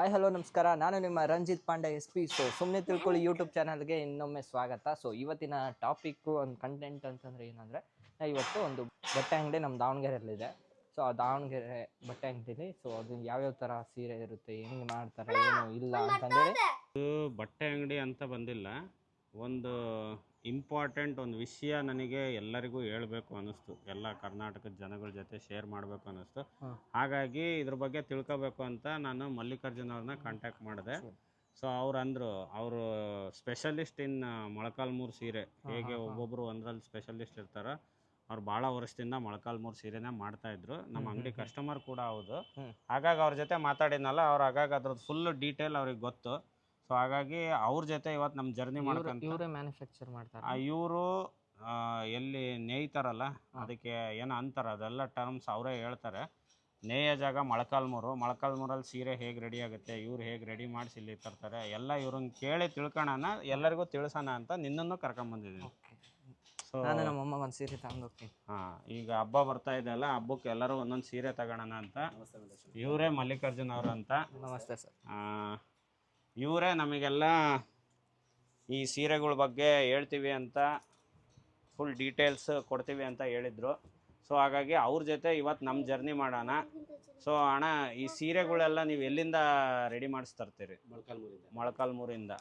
Hi hello ನಮಸ್ಕಾರ. ನಾನು ನಿಮ್ಮ ರಂಜಿತ್ ಪಾಂಡೆ SP. ಸುಮ್ಮನೆ ತಿಳ್ಕೊಳ್ಳಿ ಯೂಟ್ಯೂಬ್ ಚಾನಲ್ಗೆ ಇನ್ನೊಮ್ಮೆ ಸ್ವಾಗತ. ಇವತ್ತಿನ ಟಾಪಿಕ್ಕು ಒಂದು ಕಂಟೆಂಟ್ ಅಂತಂದರೆ ಏನಂದರೆ, ಇವತ್ತು ಒಂದು ಬಟ್ಟೆ ಅಂಗಡಿ ನಮ್ಮ ದಾವಣಗೆರೆಯಲ್ಲಿದೆ. ಆ ದಾವಣಗೆರೆ ಬಟ್ಟೆ ಅಂಗಡಿಲಿ ಅದು ಯಾವ್ಯಾವ ಥರ ಸೀರೆ ಇರುತ್ತೆ, ಹೆಂಗೆ ಮಾಡ್ತಾರೆ, ಏನು ಇಲ್ಲ ಅಂತಂದೇಳಿ. ಬಟ್ಟೆ ಅಂಗಡಿ ಅಂತ ಬಂದಿಲ್ಲ, ಒಂದು ಇಂಪಾರ್ಟೆಂಟ್ ಒಂದು ವಿಷಯ ನನಗೆ ಎಲ್ಲರಿಗೂ ಹೇಳಬೇಕು ಅನ್ನಿಸ್ತು, ಎಲ್ಲ ಕರ್ನಾಟಕದ ಜನಗಳ ಜೊತೆ ಶೇರ್ ಮಾಡಬೇಕು ಅನ್ನಿಸ್ತು. ಹಾಗಾಗಿ ಇದ್ರ ಬಗ್ಗೆ ತಿಳ್ಕೊಬೇಕು ಅಂತ ನಾನು ಮಲ್ಲಿಕಾರ್ಜುನ್ ಅವ್ರನ್ನ ಕಾಂಟ್ಯಾಕ್ಟ್ ಮಾಡಿದೆ. ಅವ್ರು ಅಂದರು, ಅವರು ಸ್ಪೆಷಲಿಸ್ಟ್ ಇನ್ ಮೊಳಕಾಲ್ಮೂರು ಸೀರೆ. ಹೇಗೆ ಒಬ್ಬೊಬ್ಬರು ಒಂದರಲ್ಲಿ ಸ್ಪೆಷಲಿಸ್ಟ್ ಇರ್ತಾರೋ, ಅವ್ರು ಭಾಳ ವರ್ಷದಿಂದ ಮೊಳಕಾಲ್ಮೂರು ಸೀರೆನೇ ಮಾಡ್ತಾಯಿದ್ರು. ನಮ್ಮ ಅಂಗಡಿ ಕಸ್ಟಮರ್ ಕೂಡ ಹೌದು. ಹಾಗಾಗಿ ಅವ್ರ ಜೊತೆ ಮಾತಾಡಿದ್ನಲ್ಲ, ಅವ್ರು ಹಾಗಾಗಿ ಅದ್ರದ್ದು ಫುಲ್ ಡೀಟೇಲ್ ಅವ್ರಿಗೆ ಗೊತ್ತು. ಹಾಗಾಗಿ ಅವ್ರ ಜೊತೆ ಇವತ್ತು ನಮ್ಮ ಜರ್ನಿ ಮಾಡ್ಕೊಂಡು ಇವರೇ ಮ್ಯಾನುಫ್ಯಾಕ್ಚರ್ ಮಾಡ್ತಾರೆ. ಇವರು ಎಲ್ಲಿ ನೇಯ್ತಾರಲ್ಲ, ಅದಕ್ಕೆ ಏನೋ ಅಂತಾರೆ, ಅದೆಲ್ಲ ಟರ್ಮ್ಸ್ ಅವರೇ ಹೇಳ್ತಾರೆ. ನೇಯ ಜಾಗ ಮೊಳಕಾಲ್ಮೂರಲ್ಲಿ ಸೀರೆ ಹೇಗೆ ರೆಡಿ ಆಗುತ್ತೆ, ಇವ್ರು ಹೇಗೆ ರೆಡಿ ಮಾಡಿಸಿ ಇಲ್ಲಿ ತರ್ತಾರೆ, ಎಲ್ಲ ಇವ್ರನ್ನ ಕೇಳಿ ತಿಳ್ಕೊಳ್ಳೋಣ, ಎಲ್ಲರಿಗೂ ತಿಳಿಸೋಣ ಅಂತ ನಿನ್ನನ್ನು ಕರ್ಕೊಂಬಂದಿದ್ದೀನಿ. ನಾನು ನಮ್ಮಮ್ಮ ಒಂದು ಸೀರೆ ತಗೊಂಡೋಗ್ತೀನಿ. ಈಗ ಹಬ್ಬ ಬರ್ತಾ ಇದೆ ಅಲ್ಲ, ಹಬ್ಬಕ್ಕೆ ಎಲ್ಲರೂ ಒಂದೊಂದು ಸೀರೆ ತಗೋಣ ಅಂತ. ಇವರೇ ಮಲ್ಲಿಕಾರ್ಜುನ್ ಅವರು ಅಂತ. ನಮಸ್ತೆ ಸರ್. ಇವರೇ ನಮಗೆಲ್ಲ ಈ ಸೀರೆಗಳ ಬಗ್ಗೆ ಹೇಳ್ತೀವಿ ಅಂತ, ಫುಲ್ ಡೀಟೇಲ್ಸ್ ಕೊಡ್ತೀವಿ ಅಂತ ಹೇಳಿದರು. ಹಾಗಾಗಿ ಅವ್ರ ಜೊತೆ ಇವತ್ತು ನಮ್ಮ ಜರ್ನಿ ಮಾಡೋಣ. ಅಣ್ಣ, ಈ ಸೀರೆಗಳೆಲ್ಲ ನೀವು ಎಲ್ಲಿಂದ ರೆಡಿ ಮಾಡಿಸ್ತರ್ತೀರಿ? ಮೊಳಕಾಲ್ಮೂರಿಂದ.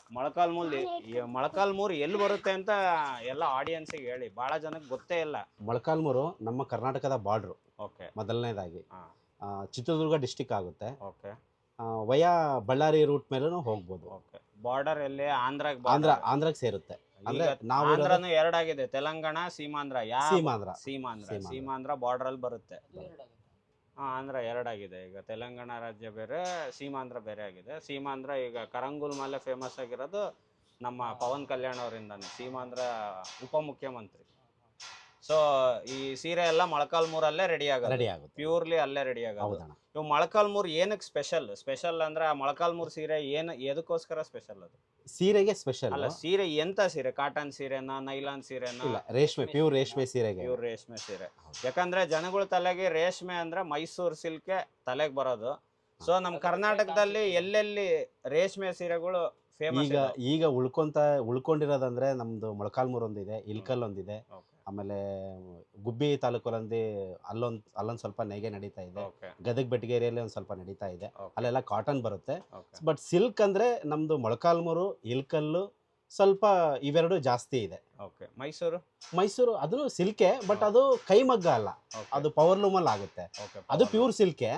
ಮೊಳಕಾಲ್ಮೂರು ಎಲ್ಲಿ ಬರುತ್ತೆ ಅಂತ ಎಲ್ಲ ಆಡಿಯನ್ಸಿಗೆ ಹೇಳಿ, ಭಾಳ ಜನಕ್ಕೆ ಗೊತ್ತೇ ಇಲ್ಲ. ಮೊಳಕಾಲ್ಮೂರು ನಮ್ಮ ಕರ್ನಾಟಕದ ಬಾರ್ಡ್ರು. ಓಕೆ. ಮೊದಲನೇದಾಗಿ ಚಿತ್ರದುರ್ಗ ಡಿಸ್ಟಿಕ್ ಆಗುತ್ತೆ. ಓಕೆ. ವಯಾ ಬಳ್ಳಾರಿ ರೂಟ್ ಮೇಲೂ ಹೋಗ್ಬೋದು. ಓಕೆ. ಬಾರ್ಡರ್ ಎಲ್ಲಿ? ಆಂಧ್ರಕ್ಕೆ ಸೇರುತ್ತೆ. ಅಂದ್ರೆ ನಾವು ಆಂಧ್ರನು ಎರಡಾಗಿದೆ, ತೆಲಂಗಾಣ, ಸೀಮಾಂಧ್ರ. ಸೀಮಾಂಧ್ರ ಬಾರ್ಡರ್ ಅಲ್ಲಿ ಬರುತ್ತೆ. ಆಂಧ್ರ ಎರಡಾಗಿದೆ. ಈಗ ತೆಲಂಗಾಣ ರಾಜ್ಯ ಬೇರೆ, ಸೀಮಾಂಧ್ರ ಬೇರೆ ಆಗಿದೆ. ಸೀಮಾಂಧ್ರ ಈಗ ಕರಂಗೂಲ್ ಮೇಲೆ ಫೇಮಸ್ ಆಗಿರೋದು ನಮ್ಮ ಪವನ್ ಕಲ್ಯಾಣ್ ಅವರಿಂದಾನೆ, ಸೀಮಾಂಧ್ರ ಉಪಮುಖ್ಯಮಂತ್ರಿ. ಈ ಸೀರೆ ಎಲ್ಲ ಮೊಳಕಾಲ್ಮೂರಲ್ಲೇ ರೆಡಿ ಆಗುತ್ತೆ. ಪ್ಯೂರ್ಲಿ ಅಲ್ಲೇ ರೆಡಿ ಆಗೋದು. ಇವು ಮೊಳಕಾಲ್ಮೂರು ಏನಕ್ಕೆ ಸ್ಪೆಷಲ್ ಅಂದ್ರೆ, ಆ ಮೊಳಕಾಲ್ಮೂರು ಸೀರೆ ಎದಕ್ಕೋಸ್ಕರ ಸ್ಪೆಷಲ್? ಅದು ಸೀರೆಗೆ ಸ್ಪೆಷಲ್ ಅಲ್ಲ. ಸೀರೆ ಎಂತ ಸೀರೆ? ಕಾಟನ್ ಸೀರೆನಾ, ನೈಲಾನ್ ಸೀರೆನಾ? ರೇಷ್ಮೆ, ಪ್ಯೂರ್ ರೇಷ್ಮೆ ಸೀರೆಗೆ. ಪ್ಯೂರ್ ರೇಷ್ಮೆ ಸೀರೆ. ಯಾಕಂದ್ರೆ ಜನಗಳ ತಲೆಗೆ ರೇಷ್ಮೆ ಅಂದ್ರೆ ಮೈಸೂರು ಸಿಲ್ಕೆ ತಲೆಗೆ ಬರೋದು. ನಮ್ಮ ಕರ್ನಾಟಕದಲ್ಲಿ ಎಲ್ಲೆಲ್ಲಿ ರೇಷ್ಮೆ ಸೀರೆಗಳು ಫೇಮಸ್? ಈಗ ಉಳ್ಕೊಂಡಿರೋದಂದ್ರೆ ನಮ್ದು ಮೊಳಕಾಲ್ಮೂರು ಒಂದಿದೆ, ಇಲ್ಕಲ್ ಒಂದಿದೆ, ಆಮೇಲೆ ಗುಬ್ಬಿ ತಾಲೂಕಲ್ಲಿ ಅಲ್ಲೊಂದು ಸ್ವಲ್ಪ ನೇಯ್ಗೆ ನಡೀತಾ ಇದೆ. ಗದಗ ಬೆಟಗೇರಿಯಲ್ಲಿ ಒಂದು ಸ್ವಲ್ಪ ನಡೀತಾ ಇದೆ. ಅಲ್ಲೆಲ್ಲ ಕಾಟನ್ ಬರುತ್ತೆ. ಬಟ್ ಸಿಲ್ಕ್ ಅಂದ್ರೆ ನಮ್ದು ಮೊಳಕಾಲ್ಮೂರು, ಇಲ್ಕಲ್ಲು ಸ್ವಲ್ಪ ಇವೆರಡು ಜಾಸ್ತಿ ಇದೆ. ಮೈಸೂರು ಅದನ್ನು ಸಿಲ್ಕೆ, ಬಟ್ ಅದು ಕೈಮಗ್ಗ ಅಲ್ಲ, ಅದು ಪವರ್ಲೂಮಲ್ಲಿ ಆಗುತ್ತೆ. ಅದು ಪ್ಯೂರ್ ಸಿಲ್ಕೆ,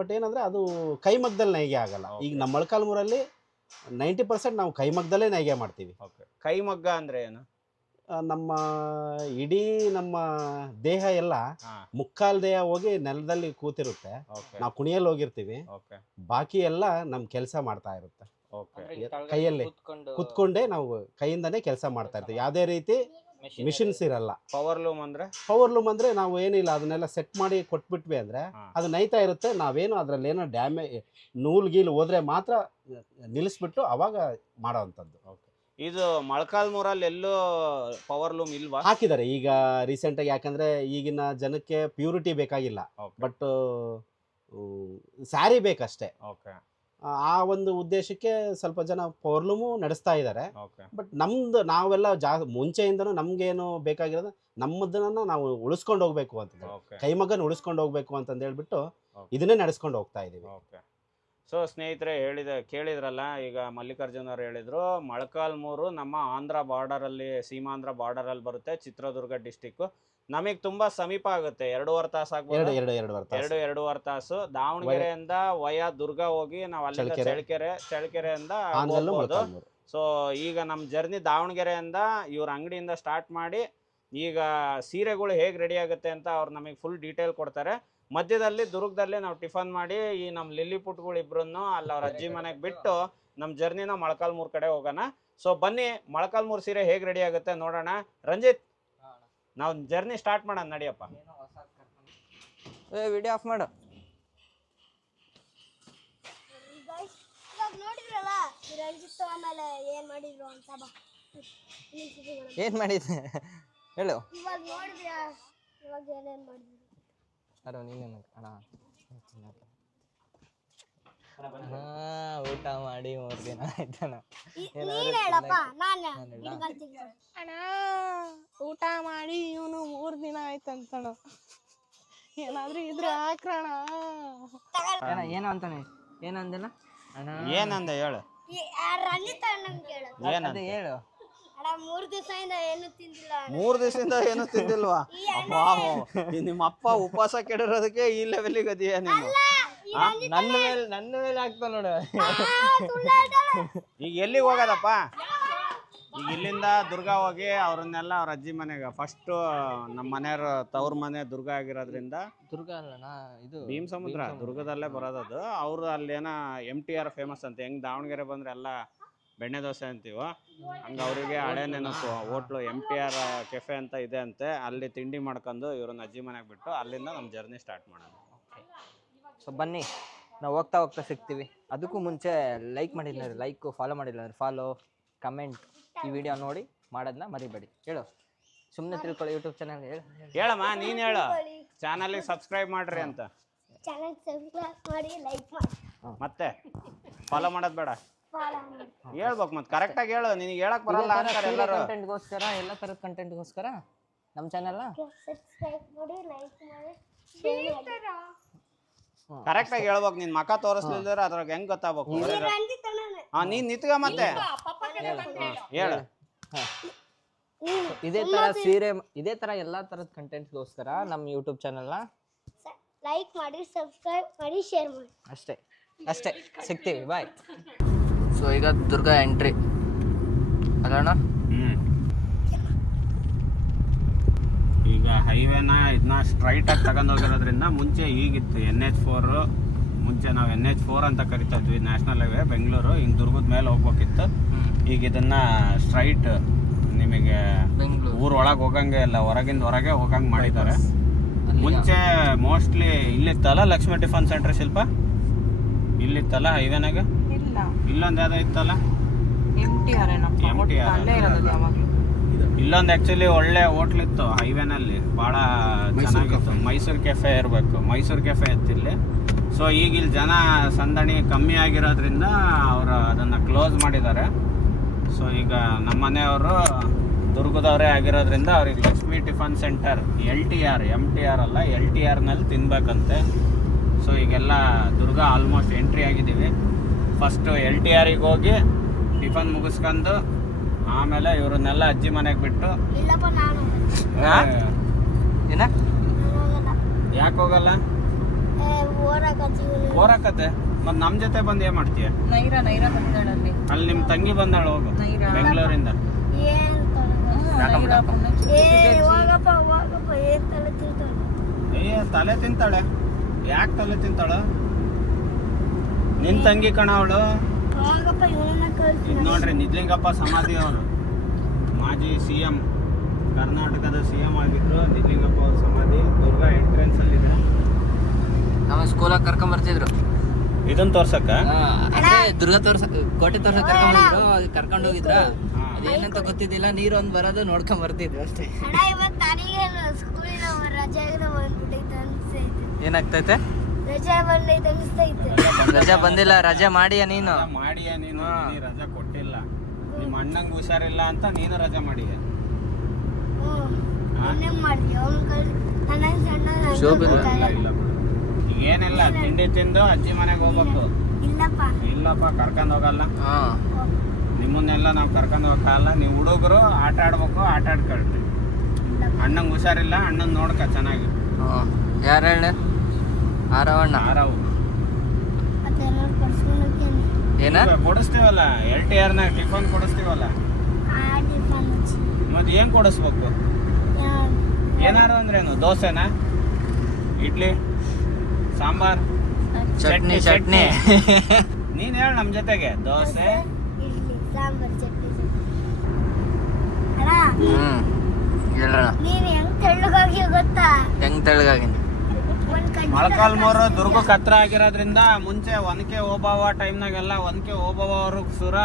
ಬಟ್ ಏನಂದ್ರೆ ಅದು ಕೈಮಗ್ಗದಲ್ಲಿ ನೇಯ್ಗೆ ಆಗಲ್ಲ. ಈಗ ನಮ್ಮ ಮೊಳಕಾಲ್ಮೂರಲ್ಲಿ 90% ನಾವು ಕೈಮಗ್ಗದಲ್ಲೇ ನೇಯ್ಗೆ ಮಾಡ್ತೀವಿ. ಕೈಮಗ್ಗ ಅಂದ್ರೆ ಏನು? ನಮ್ಮ ಇಡೀ ನಮ್ಮ ದೇಹ ಎಲ್ಲ ಮುಕ್ಕಾಲ್ ದೇಹ ಹೋಗಿ ನೆಲದಲ್ಲಿ ಕೂತಿರುತ್ತೆ. ನಾವು ಕುಣಿಯಲ್ಲಿ ಹೋಗಿರ್ತೀವಿ, ಬಾಕಿ ಎಲ್ಲ ನಮ್ ಕೆಲಸ ಮಾಡ್ತಾ ಇರುತ್ತೆ. ಕೈಯಲ್ಲಿ ಕುತ್ಕೊಂಡೇ ನಾವು ಕೈಯಿಂದಾನೇ ಕೆಲಸ ಮಾಡ್ತಾ ಇರ್ತೀವಿ. ಯಾವ್ದೇ ರೀತಿ ಮಿಷಿನ್ಸ್ ಇರಲ್ಲ. ಪವರ್ ಲೂಮ್ ಅಂದ್ರೆ ನಾವು ಏನಿಲ್ಲ, ಅದನ್ನೆಲ್ಲ ಸೆಟ್ ಮಾಡಿ ಕೊಟ್ಬಿಟ್ವಿ ಅಂದ್ರೆ ಅದು ನೈತಾ ಇರುತ್ತೆ. ನಾವೇನು ಅದ್ರಲ್ಲಿ ಏನೋ ಡ್ಯಾಮೇಜ್ ನೂಲ್ ಹೋದ್ರೆ ಮಾತ್ರ ನಿಲ್ಲಿಸ್ಬಿಟ್ಟು ಅವಾಗ ಮಾಡೋವಂಥದ್ದು. ಇದು ಮೊಳಕಾಲ್ಮೂರಲ್ಲಿ ಎಲ್ಲೂ ಪವರ್ ಲೂಮ್ ಇಲ್ವಾ? ಹಾಕಿದ್ದಾರೆ ಈಗ ರೀಸೆಂಟ್ ಆಗಿ. ಯಾಕಂದ್ರೆ ಈಗಿನ ಜನಕ್ಕೆ ಪ್ಯೂರಿಟಿ ಬೇಕಾಗಿಲ್ಲ, ಬಟ್ ಸ್ಯಾರಿ ಬೇಕಷ್ಟೇ. ಆ ಒಂದು ಉದ್ದೇಶಕ್ಕೆ ಸ್ವಲ್ಪ ಜನ ಪವರ್ ಲೂಮು ನಡೆಸ್ತಾ ಇದ್ದಾರೆ. ಬಟ್ ನಾವೆಲ್ಲ ಮುಂಚೆಯಿಂದನೂ ನಮ್ಗೇನು ಬೇಕಾಗಿರೋದು ನಮ್ಮದನ್ನ ನಾವು ಉಳಿಸ್ಕೊಂಡು ಹೋಗ್ಬೇಕು ಅಂತ, ಕೈಮಗ್ಗನ ಉಳಿಸ್ಕೊಂಡು ಹೋಗ್ಬೇಕು ಅಂತಂದು ಹೇಳ್ಬಿಟ್ಟು ಇದನ್ನೇ ನಡೆಸ್ಕೊಂಡು ಹೋಗ್ತಾ ಇದೀವಿ. ಸ್ನೇಹಿತರೆ, ಕೇಳಿದ್ರಲ್ಲ, ಈಗ ಮಲ್ಲಿಕಾರ್ಜುನ್ ಅವರು ಹೇಳಿದ್ರು, ಮೊಳಕಾಲ್ಮೂರು ನಮ್ಮ ಆಂಧ್ರ ಬಾರ್ಡರಲ್ಲಿ, ಸೀಮಾಂಧ್ರ ಬಾರ್ಡರಲ್ಲಿ ಬರುತ್ತೆ, ಚಿತ್ರದುರ್ಗ ಡಿಸ್ಟಿಕ್. ನಮಗೆ ತುಂಬಾ ಸಮೀಪ ಆಗುತ್ತೆ. 2.5 ತಾಸು ಆಗ್ಬೋದು. 2.5 ತಾಸು. ದಾವಣಗೆರೆಯಿಂದ ವಯಾ ದುರ್ಗ ಹೋಗಿ ನಾವು ಅಲ್ಲಿಂದ ಚಳ್ಳಕೆರೆಯಿಂದ ಹೋಗ್ಬೋದು. ಈಗ ನಮ್ಮ ಜರ್ನಿ ದಾವಣಗೆರೆಯಿಂದ ಇವ್ರ ಅಂಗಡಿಯಿಂದ ಸ್ಟಾರ್ಟ್ ಮಾಡಿ, ಈಗ ಸೀರೆಗಳು ಹೇಗೆ ರೆಡಿ ಆಗುತ್ತೆ ಅಂತ ಅವ್ರು ನಮಗೆ ಫುಲ್ ಡೀಟೇಲ್ ಕೊಡ್ತಾರೆ. ಮಧ್ಯದಲ್ಲಿ ದುರ್ಗದಲ್ಲಿ ನಾವು ಟಿಫನ್ ಮಾಡಿ ಈ ನಮ್ಮ ಲಿಲ್ಲಿ ಪುಟ್ಗಳು ಇಬ್ರನ್ನು ಅಲ್ಲಿ ಅವ್ರ ಅಜ್ಜಿ ಮನೆಗೆ ಬಿಟ್ಟು ನಮ್ಮ ಜರ್ನಿನ ಮೊಳಕಾಲ್ಮೂರು ಕಡೆ ಹೋಗೋಣ. ಬನ್ನಿ, ಮೊಳಕಾಲ್ಮೂರು ಸೀರೆ ಹೇಗೆ ರೆಡಿ ಆಗುತ್ತೆ ನೋಡೋಣ. ರಂಜಿತ್, ನಾವು ಜರ್ನಿ ಸ್ಟಾರ್ಟ್ ಮಾಡೋಣ, ನಡಿಯಪ್ಪ. ವಿಡಿಯೋ ಆಫ್ ಮಾಡು. ಏನ್ ಮಾಡಿದ್ದೆ ಹೇಳು. ನೀನೇನು ಅಣ್ಣ ಊಟ ಮಾಡಿ 3 ದಿನ ಆಯ್ತಣ್ಣ. ನೀನ್ ಹೇಳಪ್ಪ ನಾನು ಅಣ್ಣ ಊಟ ಮಾಡಿ ಇವನು 3 ದಿನ ಆಯ್ತಂತಣ. ಏನಾದ್ರೂ ಇದ್ರೆ ಹಾಕ್ರಣ. ಏನು ಅಂತಾನೆ ಏನಂದಿಲ್ಲ ಅಣ್ಣ? ಏನಂದ ಹೇಳು. ರಂಜಿತ್ ಅಣ್ಣನ್ ಕೇಳು. ಅದೇ ಹೇಳು. ಅಣ್ಣ 3 ದಿವಸದಿಂದ ಏನು ತಿಂದಿಲ್ಲ. 3 ದಿವಸದಿಂದ ಏನು ತಿಂದಿಲ್ವಾ? ನಿಮ್ಮ ಅಪ್ಪ ಉಪವಾಸ ಕೆಡಿರೋದಕ್ಕೆ ಈ ಲೆವೆಲಿಗೆ ಅದೀಯ ನೀನು. ನನ್ನ ಮೇಲೆ ಆಗ್ತಾ ನೋಡು. ಈಗ ಎಲ್ಲಿಗೆ ಹೋಗೋದಪ್ಪ? ಈಗ ಇಲ್ಲಿಂದ ದುರ್ಗಾ ಹೋಗಿ ಅವ್ರನ್ನೆಲ್ಲ ಅವ್ರ ಅಜ್ಜಿ ಮನೆಗೆ ಫಸ್ಟ್ ನಮ್ಮ ಮನೆಯವ್ರ ತವ್ರ ಮನೆ ದುರ್ಗ ಆಗಿರೋದ್ರಿಂದ ದುರ್ಗ ಅಲ್ಲಣ್ಣ, ಇದು ಭೀಮ್ ಸಮುದ್ರ ದುರ್ಗದಲ್ಲೇ ಬರೋದದು. ಅವರು ಅಲ್ಲೇನ MTR ಫೇಮಸ್ ಅಂತ. ಹೆಂಗ್ ದಾವಣಗೆರೆ ಬಂದ್ರೆ ಎಲ್ಲ ಬೆಣ್ಣೆ ದೋಸೆ ಅಂತೀವೋ ಹಂಗೆ ಅವರಿಗೆ ಹಳೆ ನೆನಪು. ಹೋಟ್ಲು MTR ಕೆಫೆ ಅಂತ ಇದೆ ಅಂತೆ. ಅಲ್ಲಿ ತಿಂಡಿ ಮಾಡ್ಕೊಂಡು ಇವ್ರನ್ನ ಅಜ್ಜಿ ಮನೆಗೆ ಬಿಟ್ಟು ಅಲ್ಲಿಂದ ನಮ್ಮ ಜರ್ನಿ ಸ್ಟಾರ್ಟ್ ಮಾಡೋದು. ಸೊ ಬನ್ನಿ, ನಾವು ಹೋಗ್ತಾ ಹೋಗ್ತಾ ಸಿಗ್ತೀವಿ. ಅದಕ್ಕೂ ಮುಂಚೆ ಲೈಕ್ ಮಾಡಿಲ್ಲ ಅಂದ್ರೆ ಲೈಕು, ಫಾಲೋ ಮಾಡಿಲ್ಲ ಅಂದ್ರೆ ಫಾಲೋ, ಕಮೆಂಟ್, ಈ ವಿಡಿಯೋ ನೋಡಿ ಮಾಡೋದನ್ನ ಮರಿಬೇಡಿ. ಹೇಳು, ಸುಮ್ಮನೆ ತಿಳ್ಕೊಳ್ಳಿ ಯೂಟ್ಯೂಬ್ ಚಾನಲ್. ಹೇಳಮ್ಮ, ನೀನು ಹೇಳು. ಚಾನಲ್ಗೆ ಸಬ್ಸ್ಕ್ರೈಬ್ ಮಾಡ್ರಿ ಅಂತ. ಚಾನಲ್ ಸಬ್ಸ್ಕ್ರೈಬ್ ಮಾಡಿ, ಲೈಕ್ ಮಾಡಿ, ಮತ್ತೆ ಫಾಲೋ ಮಾಡೋದು ಬೇಡ, ಫಾಲೋ ಮಾಡಿ. ಹೇಳ್ಬೇಕು ಮತ್ತೆ ಕರೆಕ್ಟಾಗಿ ಹೇಳು. ನಿನಗೆ ಹೇಳಕ್ ಬರಲ್ಲ ಅಂತಾರೆ ಎಲ್ಲರೂ. ಕಂಟೆಂಟ್ಗೋಸ್ಕರ, ಎಲ್ಲ ಥರದ ಕಂಟೆಂಟ್ಗೋಸ್ಕರ ನಮ್ಮ ಚಾನಲ್ನ ಸಬ್ಸ್ಕ್ರೈಬ್ ಮಾಡಿ, ಲೈಕ್ ಮಾಡಿ, ಶೇರ್ ಮಾಡಿ. ಕರೆಕ್ಟಾಗಿ ಹೇಳ್ಬೇಕು. ನಿನ್ ಮಕ ತೋರಿಸ್ಲಿಲ್ದ್ರೆ ಅದ್ರಾಗ ಹೆಂಗ್ ಗೊತ್ತಾಗ್ಬೇಕು? ರಂಜಿತ್ ಅಣ್ಣನೇ. ನೀನ್ ನಿತ್ಕ ಮತ್ತೆ ಹೇಳು. ಇದೇ ಥರ ಸೀರೆ, ಇದೇ ಥರ ಎಲ್ಲ ಥರದ ಕಂಟೆಂಟ್ಗೋಸ್ಕರ ನಮ್ಮ ಯೂಟ್ಯೂಬ್ ಚಾನಲ್ನ ಲೈಕ್ ಮಾಡಿ, ಸಬ್ಸ್ಕ್ರೈಬ್ ಮಾಡಿ, ಶೇರ್ ಮಾಡಿ. ಅಷ್ಟೇ ಅಷ್ಟೇ, ಸಿಗ್ತೀವಿ, ಬಾಯ್. ಸೊ ಈಗ ದುರ್ಗಾ ಎಂಟ್ರಿ ಅಲ್ಲಣ್ಣ. ಈಗ ಹೈವೇನ ಇದನ್ನ ಸ್ಟ್ರೈಟ್ ಆಗಿ ತಗೊಂಡೋಗಿರೋದ್ರಿಂದ ಮುಂಚೆ ಹೀಗಿತ್ತು NH4. ಮುಂಚೆ ನಾವು NH4 ಅಂತ ಕರಿತಾ ಇದ್ವಿ, ನ್ಯಾಷನಲ್ ಹೈವೇ ಬೆಂಗಳೂರು. ಹಿಂಗೆ ದುರ್ಗದ ಮೇಲೆ ಹೋಗ್ಬೇಕಿತ್ತು. ಈಗ ಇದನ್ನ ಸ್ಟ್ರೈಟ್ ನಿಮಗೆ ಊರೊಳಗೆ ಹೋಗಂಗೆ ಇಲ್ಲ, ಹೊರಗಿಂದ ಹೊರಗೆ ಹೋಗಂಗೆ ಮಾಡಿದ್ದಾರೆ. ಮುಂಚೆ ಮೋಸ್ಟ್ಲಿ ಇಲ್ಲಿತ್ತಲ್ಲ ಲಕ್ಷ್ಮೀ ಟಿಫನ್ ಸೆಂಟರ್ ಶಿಲ್ಪ, ಇಲ್ಲಿತ್ತಲ್ಲ ಹೈವೇನಾಗ. ಇಲ್ಲೊಂದು ಯಾವ್ದೋ ಇತ್ತಲ್ಲ MTR ಇಲ್ಲೊಂದು ಆ್ಯಕ್ಚುಲಿ ಒಳ್ಳೆ ಹೋಟ್ಲ್ ಇತ್ತು ಹೈವೇನಲ್ಲಿ, ಭಾಳ ಚೆನ್ನಾಗಿತ್ತು. ಮೈಸೂರು ಕೆಫೆ ಇರಬೇಕು, ಮೈಸೂರು ಕೆಫೆ ಇತ್ತು ಇಲ್ಲಿ. ಸೊ ಈಗ ಇಲ್ಲಿ ಜನ ಸಂದಣಿ ಕಮ್ಮಿ ಆಗಿರೋದ್ರಿಂದ ಅವರು ಅದನ್ನು ಕ್ಲೋಸ್ ಮಾಡಿದ್ದಾರೆ. ಸೊ ಈಗ ನಮ್ಮ ಮನೆಯವರು ದುರ್ಗದವರೇ ಆಗಿರೋದ್ರಿಂದ ಅವ್ರಿಗೆ Lakshmi tiffin centre LTR, MTR ಅಲ್ಲ LTRನಲ್ಲಿ ತಿನ್ಬೇಕಂತೆ. ಸೊ ಈಗೆಲ್ಲ ದುರ್ಗ ಆಲ್ಮೋಸ್ಟ್ ಎಂಟ್ರಿ ಆಗಿದ್ದೀವಿ. ಫಸ್ಟು LTRಗೆ ಹೋಗಿ ಟಿಫನ್ ಮುಗಿಸ್ಕೊಂಡು ಆಮೇಲೆ ಇವ್ರನ್ನೆಲ್ಲ ಅಜ್ಜಿ ಮನೆಗೆ ಬಿಟ್ಟು. ಇಲ್ಲಪ್ಪ ನಾನು ಏನ ಯಾಕೆ ಹೋಗಲ್ಲ? ಹೋರಾಕತ್ತೆ. ಮತ್ತೆ ನಮ್ಮ ಜೊತೆ ಬಂದು ಏನು ಮಾಡ್ತೀಯ? ನೈರಾ ಬಂದಾಳಲ್ಲಿ. ಅಲ್ಲಿ ನಿಮ್ಮ ತಂಗಿ ಬಂದಾಳು, ಹೋಗು ಬೆಂಗಳೂರಿಂದ. ತಲೆ ತಿಂತಾಳೆ. ಯಾಕೆ ತಲೆ ತಿಂತಾಳು? ನಿನ್ ತಂಗಿ ಕಣ ಅವಳು. ಇದು ನೋಡ್ರಿ, ನಿಜ್ಲಿಂಗಪ್ಪ ಸಮಾಧಿ ಅವರು ಮಾಜಿ CM, ಕರ್ನಾಟಕದ CM ಆಗಿದ್ರು. ನಿಜ್ಲಿಂಗಪ್ಪ ಅವ್ರ ಸಮಾಧಿ ದುರ್ಗ ಎಂಟ್ರೆನ್ಸ್ ಅಲ್ಲಿದೆ. ನಮ್ಮ ಸ್ಕೂಲಾಗ ಕರ್ಕೊಂಡ್ ಬರ್ತಿದ್ರು ಇದನ್ನ ತೋರ್ಸಕ್ಕ. ದುರ್ಗ ಕೋಟೆ ತೋರ್ಸಕ್ ಕರ್ಕೊಂಡು ಹೋಗಿದ್ರ. ಅದೇನಂತ ಗೊತ್ತಿದ್ದಿಲ್ಲ, ನೀರು ಒಂದ್ ಬರೋದು ನೋಡ್ಕೊಂಡ್ ಬರ್ತಿದ್ವಿ ಅಷ್ಟೇ. ಏನಾಗ್ತೈತೆ? ರಜಾ ಬಂದಿಲ್ಲ. ರಜೆ ಮಾಡಿಯ ನೀನು? ಮಾಡಿಯ ನೀನು? ರಜಾ ಕೊಟ್ಟಿಲ್ಲ. ನಿಮ್ಮ ಅಣ್ಣಂಗ್ ಹುಷಾರಿಲ್ಲ ಅಂತ ನೀನು ರಜಾ ಮಾಡಿಯ. ಈಗ ಏನಿಲ್ಲ, ತಿಂಡಿ ತಿಂದು ಅಜ್ಜಿ ಮನೆಗೆ ಹೋಗ್ಬೇಕು. ಇಲ್ಲಪ್ಪ ಕರ್ಕೊಂಡ್ ಹೋಗಲ್ಲ. ನಿಮ್ಮನ್ನೆಲ್ಲ ನಾವು ಕರ್ಕೊಂಡು ಹೋಗಲ್ಲ. ನೀವು ಹುಡುಗರು ಆಟ ಆಡ್ಬೇಕು, ಆಟ ಆಡ್ಕೊಳ್ರಿ. ಅಣ್ಣಂಗೆ ಹುಷಾರಿಲ್ಲ, ಅಣ್ಣನ್ ನೋಡ್ಕ ಚೆನ್ನಾಗಿ. ಯಾರು ಹೇಳ? ಆರವಣ್ಣ. ಆರವು ಏನ ಕೊಡಿಸ್ತೀವಲ್ಲ, LTRನಾಗ ಟಿಫನ್ ಕೊಡಿಸ್ತೀವಲ್ಲ. ಮತ್ತೆ ಏನ್ ಕೊಡಿಸ್ಬೇಕು? ಏನಾರು ಅಂದ್ರೇನು? ದೋಸೆನಾ, ಇಡ್ಲಿ, ಸಾಂಬಾರ್, ಚಟ್ನಿ. ನೀನ್ ಹೇಳ ನಮ್ ಜೊತೆಗೆ. ದೋಸೆ, ಸಾಂಬಾರ್, ಚಟ್ನಿ. ನೀನ್ ಹೆಂಗ್ ತೆಳ್ಳಗಾಗಿ ಗೊತ್ತಾ? ಹೆಂಗ್ ತೆಳ್ಳಗಾಗಿನಿ? ಮೊಳಕಾಲ್ಮೂರು ದುರ್ಗಕ್ಕೆ ಹತ್ರ ಆಗಿರೋದ್ರಿಂದ ಮುಂಚೆ ಒನಕೆ ಓಬವ್ವ ಟೈಮ್ನಾಗೆಲ್ಲ ಒನಕೆ ಓಬವ್ವ ಅವರು ಸುರ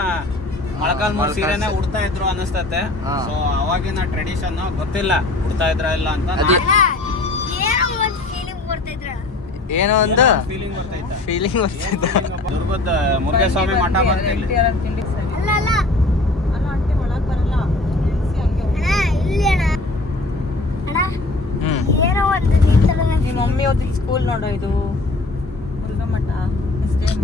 ಮೊಳಕಾಲ್ಮೂರು ಸೀರೆನೆ ಉಡ್ತಾ ಇದ್ರು ಅನಿಸ್ತತೆ. ಸೊ ಅವಾಗಿನ ಟ್ರೆಡಿಷನ್ ಗೊತ್ತಿಲ್ಲ ಉಡ್ತಾ ಇದ್ರ ಇಲ್ಲ ಅಂತ. ಏನೋ ಒಂದು ಫೀಲಿಂಗ್ ಬರ್ತೈತೆ. ಫೀಲಿಂಗ್ ಬರ್ತೈತ. ದುರ್ಗದ ಮುರುಘೇಸ್ವಾಮಿ ಮಠ ಬರ್ತಿಲ್ಲ. ಅಲ್ಲ ಅಲ್ಲ ಅಲ್ಲ ಆಂಟಿ ಒಳಗ್ ಬರಲ್ಲ ನಿಲ್ಸಿ ಹಂಗೆ ಹೋಗಿ. ಅಣ್ಣ ಇಲ್ಲಿ ಅಣ್ಣ ಅಣ್ಣ ಹ್ಮ್ ಏನೋ ಒಂದು ನಿಂತಲ್ಲ ನಿಮ್ಮ ಮಮ್ಮಿ ಓದಿದ ಸ್ಕೂಲ್ ನೋಡೋ ಇದು ಮುರುಘಾ ಮಠ SDM.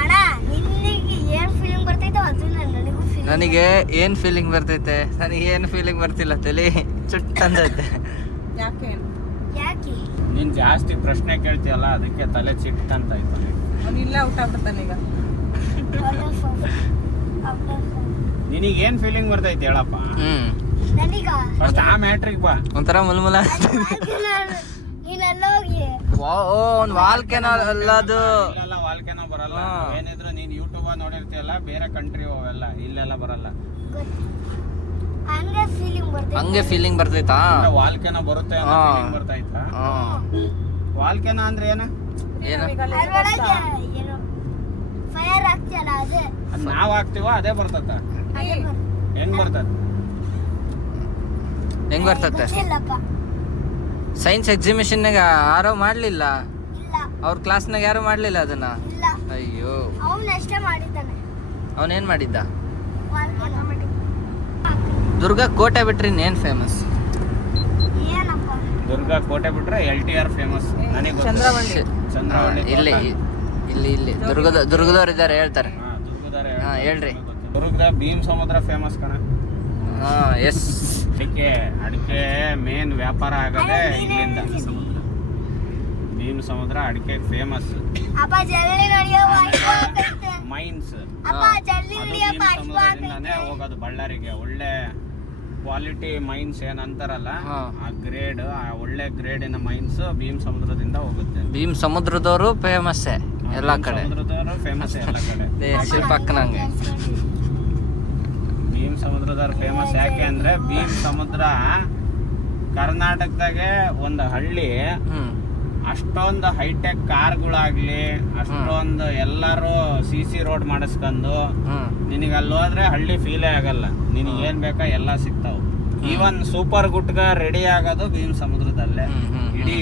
ಅಣ್ಣ ನಿನ್ನಿಗೆ ಏನ್ ಫೀಲಿಂಗ್ ಬರ್ತೈತೋ ಅದು ನನಗೂ ಫೀಲಿಂಗ್. ನನಗೆ ಏನ್ ಫೀಲಿಂಗ್ ಬರ್ತೈತೆ, ನನಗೆ ಏನು ಫೀಲಿಂಗ್ ಬರ್ತಿಲ್ಲ, ತಲೆ ಚುಟ್ ಅಂದೈತೆ. ಯಾಕೆ ಯಾಕೆ ನೀನ್ ಜಾಸ್ತಿ ಪ್ರಶ್ನೆ ಕೇಳ್ತೀಯಲ್ಲ ಅದಕ್ಕೆ ತಲೆ ಚಿಟ್ಟಂತ ಆಯ್ತು. ಅವ್ನು ಇಲ್ಲೇ ಔಟ್ ಆಗ್ಬಿಡ್ತಾನೆ ಈಗ. ನಿನಗೆ ಏನ್ ಫೀಲಿಂಗ್ ಬರ್ತೈತಿ ಹೇಳಪ್ಪ. ನನಗ ಫಸ್ಟ್ ಆ ಮ್ಯಾಟ್ರಿಕ್ ಬಾ. ಒಂಥರ ಮುಲ್ಮುಲ. ನೀನೆಲ್ಲ ಹೋಗಿ ಒಂದ್ ವಾಲ್ಕೆನ ಅಲ್ಲ ಅದು. ಇಲ್ಲೆಲ್ಲ ವಾಲ್ಕೆನೋ ಬರಲ್ಲ. ಏನಿದ್ರು ನೀನ್ ಯೂಟ್ಯೂಬ್ ನೋಡಿರ್ತೀಯಲ್ಲ, ಬೇರೆ ಕಂಟ್ರಿ ಅವೆಲ್ಲ ಇಲ್ಲೆಲ್ಲ ಬರಲ್ಲ. ಹಂಗೆ ಫೀಲಿಂಗ್ ಬರ್ತೈತೆ. ಹಂಗೆ ಫೀಲಿಂಗ್ ಬರ್ತೈತಾ? ವಾಲ್ಕೆನೋ ಬರುತ್ತೆ ಅಂತ ಫೀಲಿಂಗ್ ಬರ್ತಾಯ್ತಾ? ವಾಲ್ಕೆನೋ ಅಂದ್ರೆ ಏನ? ಅದ್ರೊಳಗೆ ಏನು ಫೈರ್ ಆಗ್ತಿಯಲ್ಲ ಅದೇ ಅದ್ ನಾವ್ ಹಾಕ್ತಿವೋ ಅದೇ ಬರ್ತದ. ಅದೇ ಹೆಂಗ್ ಬರ್ತದ? ಹೆಂಗ್ ಬರ್ತತೆ? ಗೊತ್ತಿಲ್ಲಪ್ಪ. ಸೈನ್ಸ್ ಎಕ್ಸಿಬಿಷನ್ನಾಗ ಯಾರೋ ಮಾಡ್ಲಿಲ್ಲ, ಇಲ್ಲ ಅವ್ರ ಕ್ಲಾಸ್ನಾಗ ಯಾರು ಮಾಡ್ಲಿಲ್ಲ ಅದನ್ನ. ಇಲ್ಲ ಅಯ್ಯೋ, ಅವನಷ್ಟೇ ಮಾಡಿದ್ದಾನೆ. ಅವನೇನ್ ಮಾಡಿದ್ದ? ವಾಲ್ಕೆನೋ. ದುರ್ಗಾ ಕೋಟೆ ಬಿಟ್ರಿ ಇನ್ನೇನ್ ಫೇಮಸ್? ಏನಪ್ಪ ದುರ್ಗ ಕೋಟೆ ಬಿಟ್ರೆ LTR ಫೇಮಸ್. ನನಗೆ ಚಂದ್ರವಳ್ಳಿ. ಚಂದ್ರವಳ್ಳಿ ಇಲ್ಲಿ ಇಲ್ಲಿ ದುರ್ಗದವ್ರು ಇದ್ದಾರೆ, ಹೇಳ್ತಾರೆ. ದುರ್ಗದಾರೆ. ಹಾ ಹೇಳ್ರಿ. ದುರ್ಗದ ಭೀಮ್ ಸಮುದ್ರ ಫೇಮಸ್ ಕಣ. ಹಾ ಎಸ್. ಅಡಿಕೆ ಮೇನ್ ವ್ಯಾಪಾರ ಆಗದೆ ಇಲ್ಲಿಂದ. ಭೀಮ್ ಸಮುದ್ರ ಅಡಿಕೆ ಫೇಮಸ್. ಅಪ್ಪ ಜಲ್ದಿ ನಡೆಯೋ ವಾಯ್ಸ್ ಮೈನ್ಸ್ ಅಪ್ಪ ಜಲ್ದಿ ಅದು ನಡೆಯೋ ಭೀಮ್ ಸಮುದ್ರದಿಂದಾನೇ ಹೋಗೋದು ಬಳ್ಳಾರಿಗೆ. ಒಳ್ಳೆ ಕ್ವಾಲಿಟಿ ಮೈನ್ಸ್ ಏನ್ ಅಂತಾರಲ್ಲ, ಹಾ. ಆ ಗ್ರೇಡ್, ಆ ಒಳ್ಳೆ ಗ್ರೇಡಿನ ಮೈನ್ಸ್ ಭೀಮ್ ಸಮುದ್ರದಿಂದ ಹೋಗುತ್ತೆ. ಭೀಮ್ ಸಮುದ್ರದವರು ಫೇಮಸ್ ಎಲ್ಲಾ ಕಡೆ. ಸಮುದ್ರದವರು ಫೇಮಸ್ ಎಲ್ಲ ಕಡೆ. ಪಕ್ಕನಂಗೆ ಭೀಮ್ ಸಮುದ್ರದವ್ರು ಫೇಮಸ್ ಯಾಕೆ ಅಂದ್ರೆ, ಭೀಮ್ ಸಮುದ್ರ ಕರ್ನಾಟಕದಾಗೆ ಒಂದು ಹಳ್ಳಿ. ಹ್ಮ್ ಅಷ್ಟೊಂದು ಹೈಟೆಕ್ ಕಾರ್ಗಳಾಗ್ಲಿ, ಅಷ್ಟೊಂದು ಎಲ್ಲರೂ CC ರೋಡ್ ಮಾಡಿಸ್ಕೊಂಡು ಹ್ಮ್ ನಿನಗೆ ಅಲ್ಲಿ ಹೋದ್ರೆ ಹಳ್ಳಿ ಫೀಲೇ ಆಗಲ್ಲ. ನಿನಗೆ ಏನ್ ಬೇಕಾ ಎಲ್ಲ ಸಿಗ್ತಾವ. ಈವನ್ ಸೂಪರ್ ಗುಟ್ಗ ರೆಡಿ ಆಗೋದು ಭೀಮ್ ಸಮುದ್ರದಲ್ಲೇ. ಇಡೀ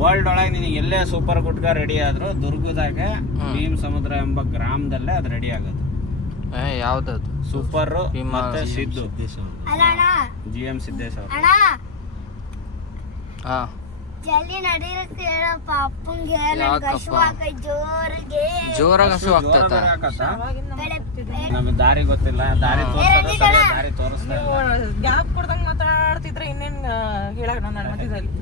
ವರ್ಲ್ಡ್ ಒಳಗೆ ನಿನಗೆ ಎಲ್ಲೇ ಸೂಪರ್ ಗುಟ್ಗ ರೆಡಿ ಆದ್ರೂ ದುರ್ಗದಾಗೆ ಭೀಮ್ ಸಮುದ್ರ ಎಂಬ ಗ್ರಾಮದಲ್ಲೇ ಅದು ರೆಡಿ ಆಗೋದು. ಯಾವ್ದದು? ಸೂಪರ್ ಮತ್ತೆ ಸಿದ್ದು, ಅಲ್ಲ ಅಣ್ಣ GM ಸಿದ್ದೇಶ್ ಅವರು. ಅಣ್ಣ ಹಾ ಜಲ್ದಿ ನಡೀರಕ್ಕೆ ಹೇಳಪ್ಪ ಅಪ್ಪಂಗೆ. ಯಾಕಪ್ಪ? ನನ್ಗೆ ಹಸು ಹಾಕೈ ಜೋರಿಗೆ. ಜೋರಾಗ ಹಸು ಆಗ್ತೈತ? ನಮಗೆ ದಾರಿ ಗೊತ್ತಿಲ್ಲ, ದಾರಿ ತೋರಿಸೋದು ಸರಿ, ದಾರಿ ತೋರಿಸ್ತಾ ಇಲ್ಲ. ಗ್ಯಾಪ್ ಕೊಡ್ದಂಗ್ ಮಾತಾಡ್ತಿದ್ರೆ ಇನ್ನೇನ್ ಹೇಳಕ್ ನನ್ನ ಮಧ್ಯದಲ್ಲಿ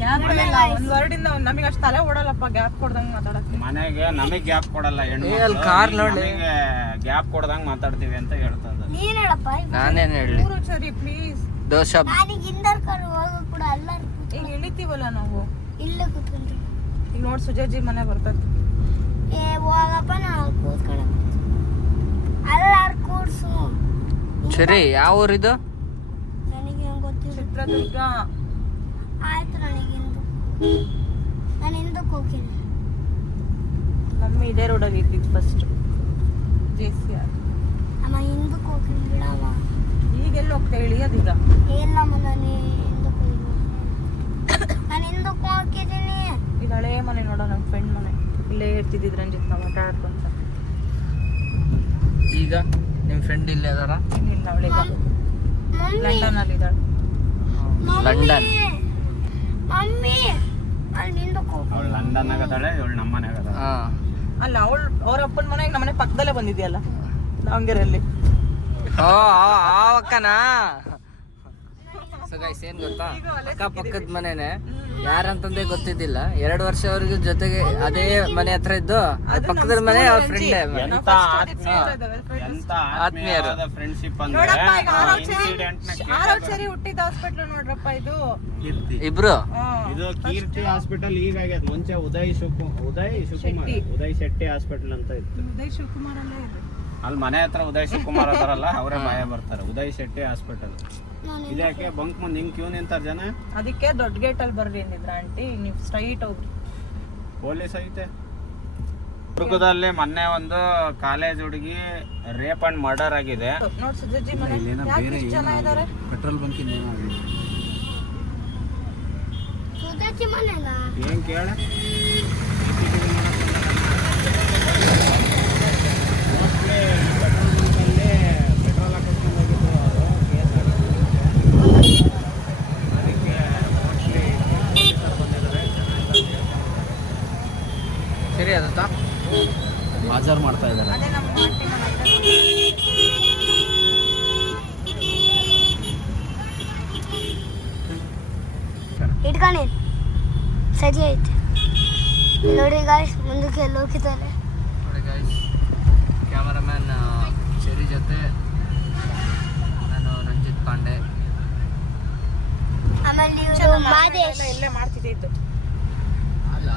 ಗ್ಯಾಪ್ ಕೊಡಲ್ಲ. ಒಂದ್ ವರ್ಡ್ ಇಂದ ನಮಗೆ ಅಷ್ಟು ತಲೆ ಓಡಲ್ಲಪ್ಪ ಗ್ಯಾಪ್ ಕೊಡ್ದಂಗ್ ಮಾತಾಡಕ್. ಮನೆಗೆ ನಮಗ್ ಗ್ಯಾಪ್ ಕೊಡಲ್ಲ ಹೆಣ್ಣು. ಅಲ್ಲಿ ಕಾರ್ ನೋಡಿ. ನಮಗೆ ಗ್ಯಾಪ್ ಕೊಡ್ದಂಗ್ ಮಾತಾಡ್ತೀವಿ ಅಂತ ಹೇಳ್ತದ. ನೀನ್ ಹೇಳಪ್ಪ. ನಾನೇನ್ ಹೇಳಿ? ಮೂರು ಸರಿ ಪ್ಲೀಸ್. ದೋಷ ನನಗೆ ಹಿಂದರ್ ಕರು ಹೋಗೋ ಕೂಡ ಎಲ್ಲರೂ ಈಗ ಇಳಿತೀವಲ್ಲ ನಾವು, ಇಲ್ಲೇ ಕೂತ್ಕೊಂತೀವಿ. ಈಗ ನೋಡ್ ಸುಜಾಜಿ ಮನೆ ಬರ್ತದ. ಏ ಹೋಗಪ್ಪ ನಾವು ಕೂತ್ಕೊಳಕ್. ಎಲ್ಲಾರು ಕೂಡ್ಸು. ಸರಿ. ಯಾವ ಊರಿದು? ನನಗೆ ಗೊತ್ತಿಲ್ಲ. ಚಿತ್ರದುರ್ಗ. ಆಯ್ತು ನನಗೆ ನಾನು ಹಿಂದಕ್ಕೆ ಹೋಗ್ತೀನಿ. ಮಮ್ಮಿ ಇದೇ ರೋಡಲ್ಲಿ ಇದ್ದಿದ್ದು ಫಸ್ಟ್. JCR. ಅಮ್ಮ ಹಿಂದಕ್ಕೆ ಹೋಗ್ತೀನಿ ಬಿಡಮ್ಮ. ಈಗೆಲ್ಲ ಹೋಗ್ತಾ ಇಳಿಯೋದೀಗ. ಎಲ್ಲಮ್ಮ ನಾನು ಹಿಂದಕ್ಕೆ ಹೋಗಿ. ನಾನು ಹಿಂದಕ್ಕೆ ಹೋಗಿದ್ದೀನಿ. ಈಗ ಹಳೇ ಮನೆ ನೋಡೋ ನಮ್ಮ ಫ್ರೆಂಡ್ ಮನೆ. ಇಲ್ಲೇ ಇರ್ತಿದ್ದಿದ್ರು ರಂಜಿತ್ ನಾವು ಆಟ ಆಡ್ಕೊಂತ. ಈಗ ನಿಮ್ ಫ್ರೆಂಡ್ ಇಲ್ಲೇ ಅದಾರ? ಇನ್ನಿಲ್ಲ ಅವಳೀಗ ಮಮ್ಮಿ ಲಂಡನ್ ಅಲ್ಲಿ ಇದ್ದಾಳೆ. ಲಂಡನ್. ಮಮ್ಮಿ ಅಲ್ಲಿ ಹಿಂದಕ್ಕೆ ಹೋಗಿ. ಅವಳು ಲಂಡನ್ ಆಗದಾಳೆ, ಇವಳು ನಮ್ಮ ಮನೆಯಾಗ ಅದಾಳೆ. ಹಾ ಅಲ್ಲ ಅವಳು ಅವ್ರ ಅಪ್ಪನ ಮನೆಗೆ ನಮ್ಮ ಮನೆ ಪಕ್ಕದಲ್ಲೇ ಬಂದಿದ್ಯಲ್ಲ ದಾವಣಗೆರೆಯಲ್ಲಿ. ಓ ಆ ಅಕ್ಕನಾ? ಸೊ ಗೈಸ್ ಏನ್ ಗೊತ್ತಾ, ಅಕ್ಕ ಪಕ್ಕದ ಮನೆನೆ. ಯಾರಂತಂದೇ ಗೊತ್ತಿದ್ದಿಲ್ಲ. 2 ವರ್ಷ ಅವ್ರಿಗೆ ಜೊತೆಗೆ ಅದೇ ಮನೆ ಹತ್ರ ಇದ್ದು, ಅದ್ ಪಕ್ಕದ ಮನೆ ಅವ್ರ ಫ್ರೆಂಡ್. ಎಂತ ಆತ್ಮೀಯವಾದ ಫ್ರೆಂಡ್ಶಿಪ್ ಅಂದ್ರೆ ಆರೋಗ್ಯ ಸರಿ ಹುಟ್ಟಿದ ಹಾಸ್ಪಿಟ್ಲ್ ನೋಡ್ರಪ್ಪ ಇದು. ಇಬ್ರು ಇದು ಕೀರ್ತಿ ಹಾಸ್ಪಿಟಲ್ ಈಗ ಆಗ್ಯದ. ಮುಂಚೆ ಉದಯ್ ಶೆಟ್ಟಿ ಹಾಸ್ಪಿಟಲ್ ಅಂತ ಇತ್ತು. ಉದಯ್ ಶಿವಕುಮಾರ್ ಅಲ್ಲೇ ಇದೆ. ಅಲ್ಲಿ ಮನೆ ಹತ್ರ ಉದಯ್ ಶಿವಕುಮಾರ್ ಅದಾರಲ್ಲ, ಅವರೇ ಭಯ ಬರ್ತಾರೆ. ಉದಯ್ ಶೆಟ್ಟಿ ಹಾಸ್ಪಿಟಲ್ ಇದಕ್ಕೆ ಬಂಕ್ ಮುಂದೆ ಹಿಂಗ್ ಕ್ಯೂ ನಿಂತಾರ ಜನ. ಅದಕ್ಕೆ ದೊಡ್ಡ ಗೇಟ್ ಅಲ್ಲಿ ಬರ್ರಿ ಅಂದಿದ್ರ ಆಂಟಿ. ನೀವು ಸ್ಟ್ರೈಟ್ ಹೋಗ್ರಿ. ಪೊಲೀಸ್ ಐತೆ. ದುರ್ಗದಲ್ಲಿ ಮೊನ್ನೆ ಒಂದು ಕಾಲೇಜ್ ಹುಡುಗಿ ರೇಪ್ ಅಂಡ್ ಮರ್ಡರ್ ಆಗಿದೆ. ನೋಡ್ ಸುಜಾಜಿ ಮನೆ ಯಾಕೆ ಇಷ್ಟ್ ಜನ ಇದಾರೆ? ಪೆಟ್ರೋಲ್ ಬಂಕ್ ಸುಜಾತ ಅಚ್ಚಿ ಮನೆನ ಏನ್ ಕೇಳ ಪೆಟ್ರೋಲ್ ಹಾಕಿಸ್ಕೊಂಡು ಹೋಗಿದ್ರು ಅವರು ಕೇಸ್ ಅದಕ್ಕೆ ಮೋಸ್ಟ್ಲಿ ಪೊಲೀಸರು ಬಂದಿದ್ದಾರೆ. ಸರಿ ಅದಾ ಹಾಜರು ಮಾಡ್ತಾ ಇದ್ದಾರೆ. ಅದೇ ನಮ್ಮ ಆಂಟಿ ಮನೆ ಐತೆ. ಇಟ್ಕೊಂಡಿ ಸರಿ ಐತೆ ನೋಡಿ ಗಾಯ್ಸ್ ಮುಂದಕ್ಕೆ ಹೋಗಿದ್ದಾರೆ. ನೋಡಿ ಗೈಸ್, ಕ್ಯಾಮರಾಮ್ಯಾನ್ ಚೆರಿ ಜೊತೆ ನಾನು ರಂಜಿತ್ ಪಾಂಡೆ. ಆಮೇಲೆ ಇವರು ಮಾದೇಶ್ ಇಲ್ಲೇ ಮಾಡ್ತಿದ್ದಿದ್ದು. ಅಲ್ಲ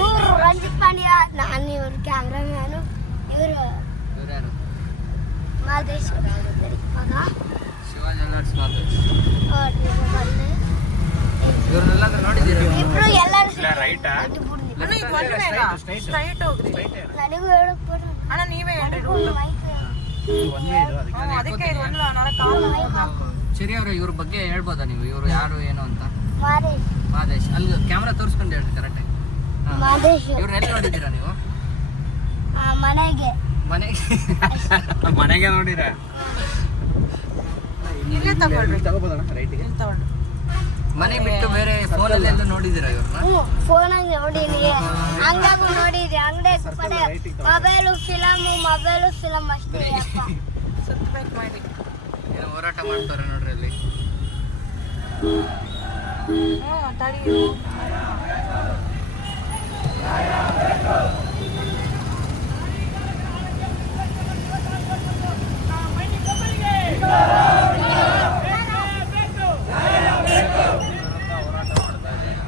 ಇವರು ರಂಜಿತ್ ಪಾಂಡ್ಯ, ನಾನು ಇವರು ಕ್ಯಾಮ್ರಾಮ್ಯಾನು, ಇವರು ಇವ್ರ್ಯಾರು? ಮಾದೇಶ್ ಮಗ. ಶಿವ ಜ್ಯುವೆಲ್ಲರ್ಸ್ ಮಾದೇಶ್. ಬಲ್ಲಿ ಇವ್ರನ್ನೆಲ್ಲ ನೋಡಿದ್ದೀರಾ? ಇಬ್ರು ಎಲ್ಲರೂ ರೈಟಾ ಅಣ್ಣ ಇದು ಒಂದೇ ಸ್ಟ್ರೈಟ್ ಹೋಗ್ರಿ. ನನಗೂ ಹೇಳಕ್ ಬರೋದು. ಅಣ್ಣ ನೀವೇ ಹೇಳ್ರಿ ರೂಟ್. ಅದಕ್ಕೆ ಇದು ಒಂದು ನಾಳೆ ಕಾಲು ಹಾಕು. ಚೆರಿ ಅವರು ಇವ್ರ ಬಗ್ಗೆ ಹೇಳ್ಬೋದಾ ನೀವು? ಇವರು ಯಾರು ಏನು ಅಂತ? ಮಾದೇಶ್ ಮಾದೇಶ್. ಅಲ್ಲಿ ಕ್ಯಾಮ್ರಾ ತೋರಿಸ್ಕೊಂಡು ಹೇಳ್ರಿ ಕರೆಕ್ಟಾಗಿ. ಮಾದೇಶ್ ಇವ್ರನ್ನ ಎಲ್ಲಿ ನೋಡಿದ್ದೀರಾ ನೀವು? ಮನೆಗೆ ಮನೆಗೆ ಮನೆಗೆ ನೋಡಿರ ಇಲ್ಲೇ ತಗೊಳ್ರಿ. ರೈಟಿಗೆ ಇಲ್ಲಿ ತಗೊಳ್ರಿ. ಮನೆ ಬಿಟ್ಟು ಬೇರೆ ಫೋನಲ್ಲಿ ಎಲ್ಲ ನೋಡಿದ್ದೀರಾ ಇವ್ರನ್ನ? ಫೋನಾಗ ನೋಡಿನಿ, ಹಂಗಾಗು ನೋಡಿರಿ. ಅಂಗಡಿ ಕಡೆ ಮೊಬೈಲು ಫಿಲಮ್ ಅಷ್ಟೇ ಅಪ್ಪ. ಸಬ್ಸ್ಕ್ರೈಬ್ ಮಾಡಿ. ಏನೋ ಹೋರಾಟ ಮಾಡ್ತಾರೆ ನೋಡ್ರಿ ಅಲ್ಲಿ. ತಡಿ.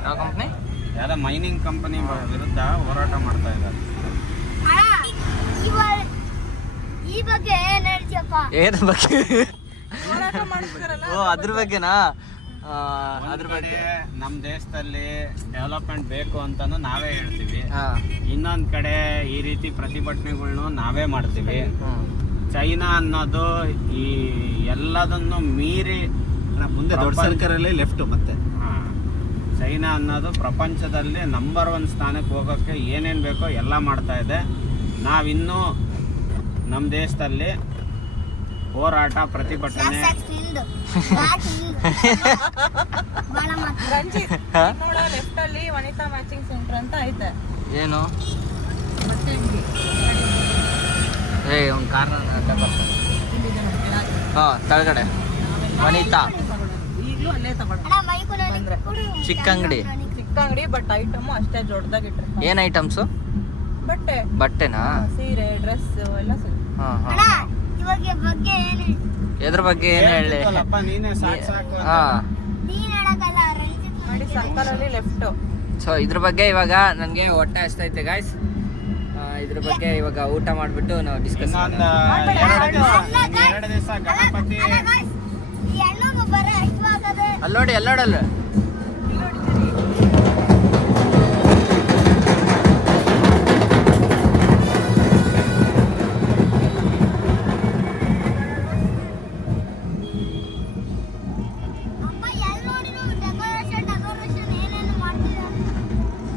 ಯಾವ ಕಂಪ್ನಿ? ಯಾವ್ದೋ ಮೈನಿಂಗ್ ಕಂಪನಿ ವಿರುದ್ಧ ಹೋರಾಟ ಮಾಡ್ತಾ ಇದ್ದಾರೆ. ಅಣ್ಣ, ಈ ಬಗ್ಗೆ ಏನ್ ಹೇಳ್ತೀಯಪ್ಪ? ಏದ್ರ ಬಗ್ಗೆ? ಹೋರಾಟ ಮಾಡ್ತಾರಲ್ಲ. ಓ ಅದ್ರ ಬಗ್ಗೆನಾ? ಅದ್ರ ಬಗ್ಗೆ ನಮ್ಮ ದೇಶದಲ್ಲಿ ಡೆವಲಪ್ಮೆಂಟ್ ಬೇಕು ಅಂತಾನು ನಾವೇ ಹೇಳ್ತೀವಿ. ಹಾ. ಇನ್ನೊಂದ್ ಕಡೆ ಈ ರೀತಿ ಪ್ರತಿಭಟನೆಗಳ್ನು ನಾವೇ ಮಾಡ್ತೀವಿ. ಚೈನಾ ಅನ್ನೋದು ಈ ಎಲ್ಲದನ್ನು ಮೀರಿ ಮುಂದೆ ದೊಡ್ಡ ಸರ್ಕಾರಲ್ಲಿ ಲೆಫ್ಟ್ ಮತ್ತೆ ಚೈನಾ ಅನ್ನೋದು ಪ್ರಪಂಚದಲ್ಲಿ ನಂಬರ್ 1 ಸ್ಥಾನಕ್ಕೆ ಹೋಗೋಕ್ಕೆ ಏನೇನು ಬೇಕೋ ಎಲ್ಲ ಮಾಡ್ತಾ ಇದೆ. ನಾವಿನ್ನೂ ನಮ್ಮ ದೇಶದಲ್ಲಿ ಹೋರಾಟ ಪ್ರತಿಭಟನೆ ರಂಜಿತ್ ನೋಡ ಲೆಫ್ಟ್ ಅಲ್ಲಿ ವನಿತಾ ಮ್ಯಾಚಿಂಗ್ ಸೆಂಟರ್ ಅಂತ ಐತೆ. ಏನು? ಮತ್ತೆ ಅಂಗಡಿ ಒಂದು ಕಾರ್ನ ಹಾಂ ಕೆಳಗಡೆ ವನಿತಾ ಈಗಲೂ ಅಲ್ಲೇ ತಗೊಳ್ಳಿ. ಚಿಕ್ಕ ಅಂಗಡಿ. ಚಿಕ್ಕ ಅಂಗಡಿ ಬಟ್ ಐಟಮ್ ಅಷ್ಟೇ ದೊಡ್ಡದಾಗಿಟ್ರೆ. ಏನು ಐಟಮ್ಸು? ಬಟ್ಟೆ, ಬಟ್ಟೆನಾ? ಸೀರೆ, ಡ್ರೆಸ್ ಎಲ್ಲ ಸಿಗುತ್ತೆ. ಹಾಂ ಅಣ್ಣ, ಹಾಂ. ಇವಾಗ ಬಗ್ಗೆ ಏನು ಎದ್ರ ಬಗ್ಗೆ ಏನು ಹೇಳಿ? ನೀನೇ ಸಾಕು ಹಾಂ. ನೀನ್ ಹೇಳಕ್ಕಲ್ಲ, ರಂಜಿತ್ ನೋಡಿ ಸರ್ಕಲ್ ಅಲ್ಲಿ ಲೆಫ್ಟ್. ಸೊ ಇದ್ರ ಬಗ್ಗೆ ಇವಾಗ ನನಗೆ ಹೊಟ್ಟೆ ಹಸ್ತೈತೆ ಗಾಯ್ಸ್. ಇದ್ರ ಬಗ್ಗೆ ಇವಾಗ ಊಟ ಮಾಡಿಬಿಟ್ಟು ನಾವು ಡಿಸ್ಕಸ್ ಇನ್ನೊಂದು ಮಾಡೋಣ. 2 ದಿವಸ ಗಣಪತಿ ಈ ಹಣ್ಣು ಬರ ಎಷ್ಟು ಆಗದೆ? ಅಲ್ಲಿ ನೋಡಿ ಎಲ್ಲೋಡಲ್ಲ ಅಪ್ಪ ಎಲ್ಲಿ ನೋಡಿದ್ರು ಡೆಕೋರೇಷನ್ ಏನೇನು ಮಾಡ್ತಿದ್ದಾರೆ.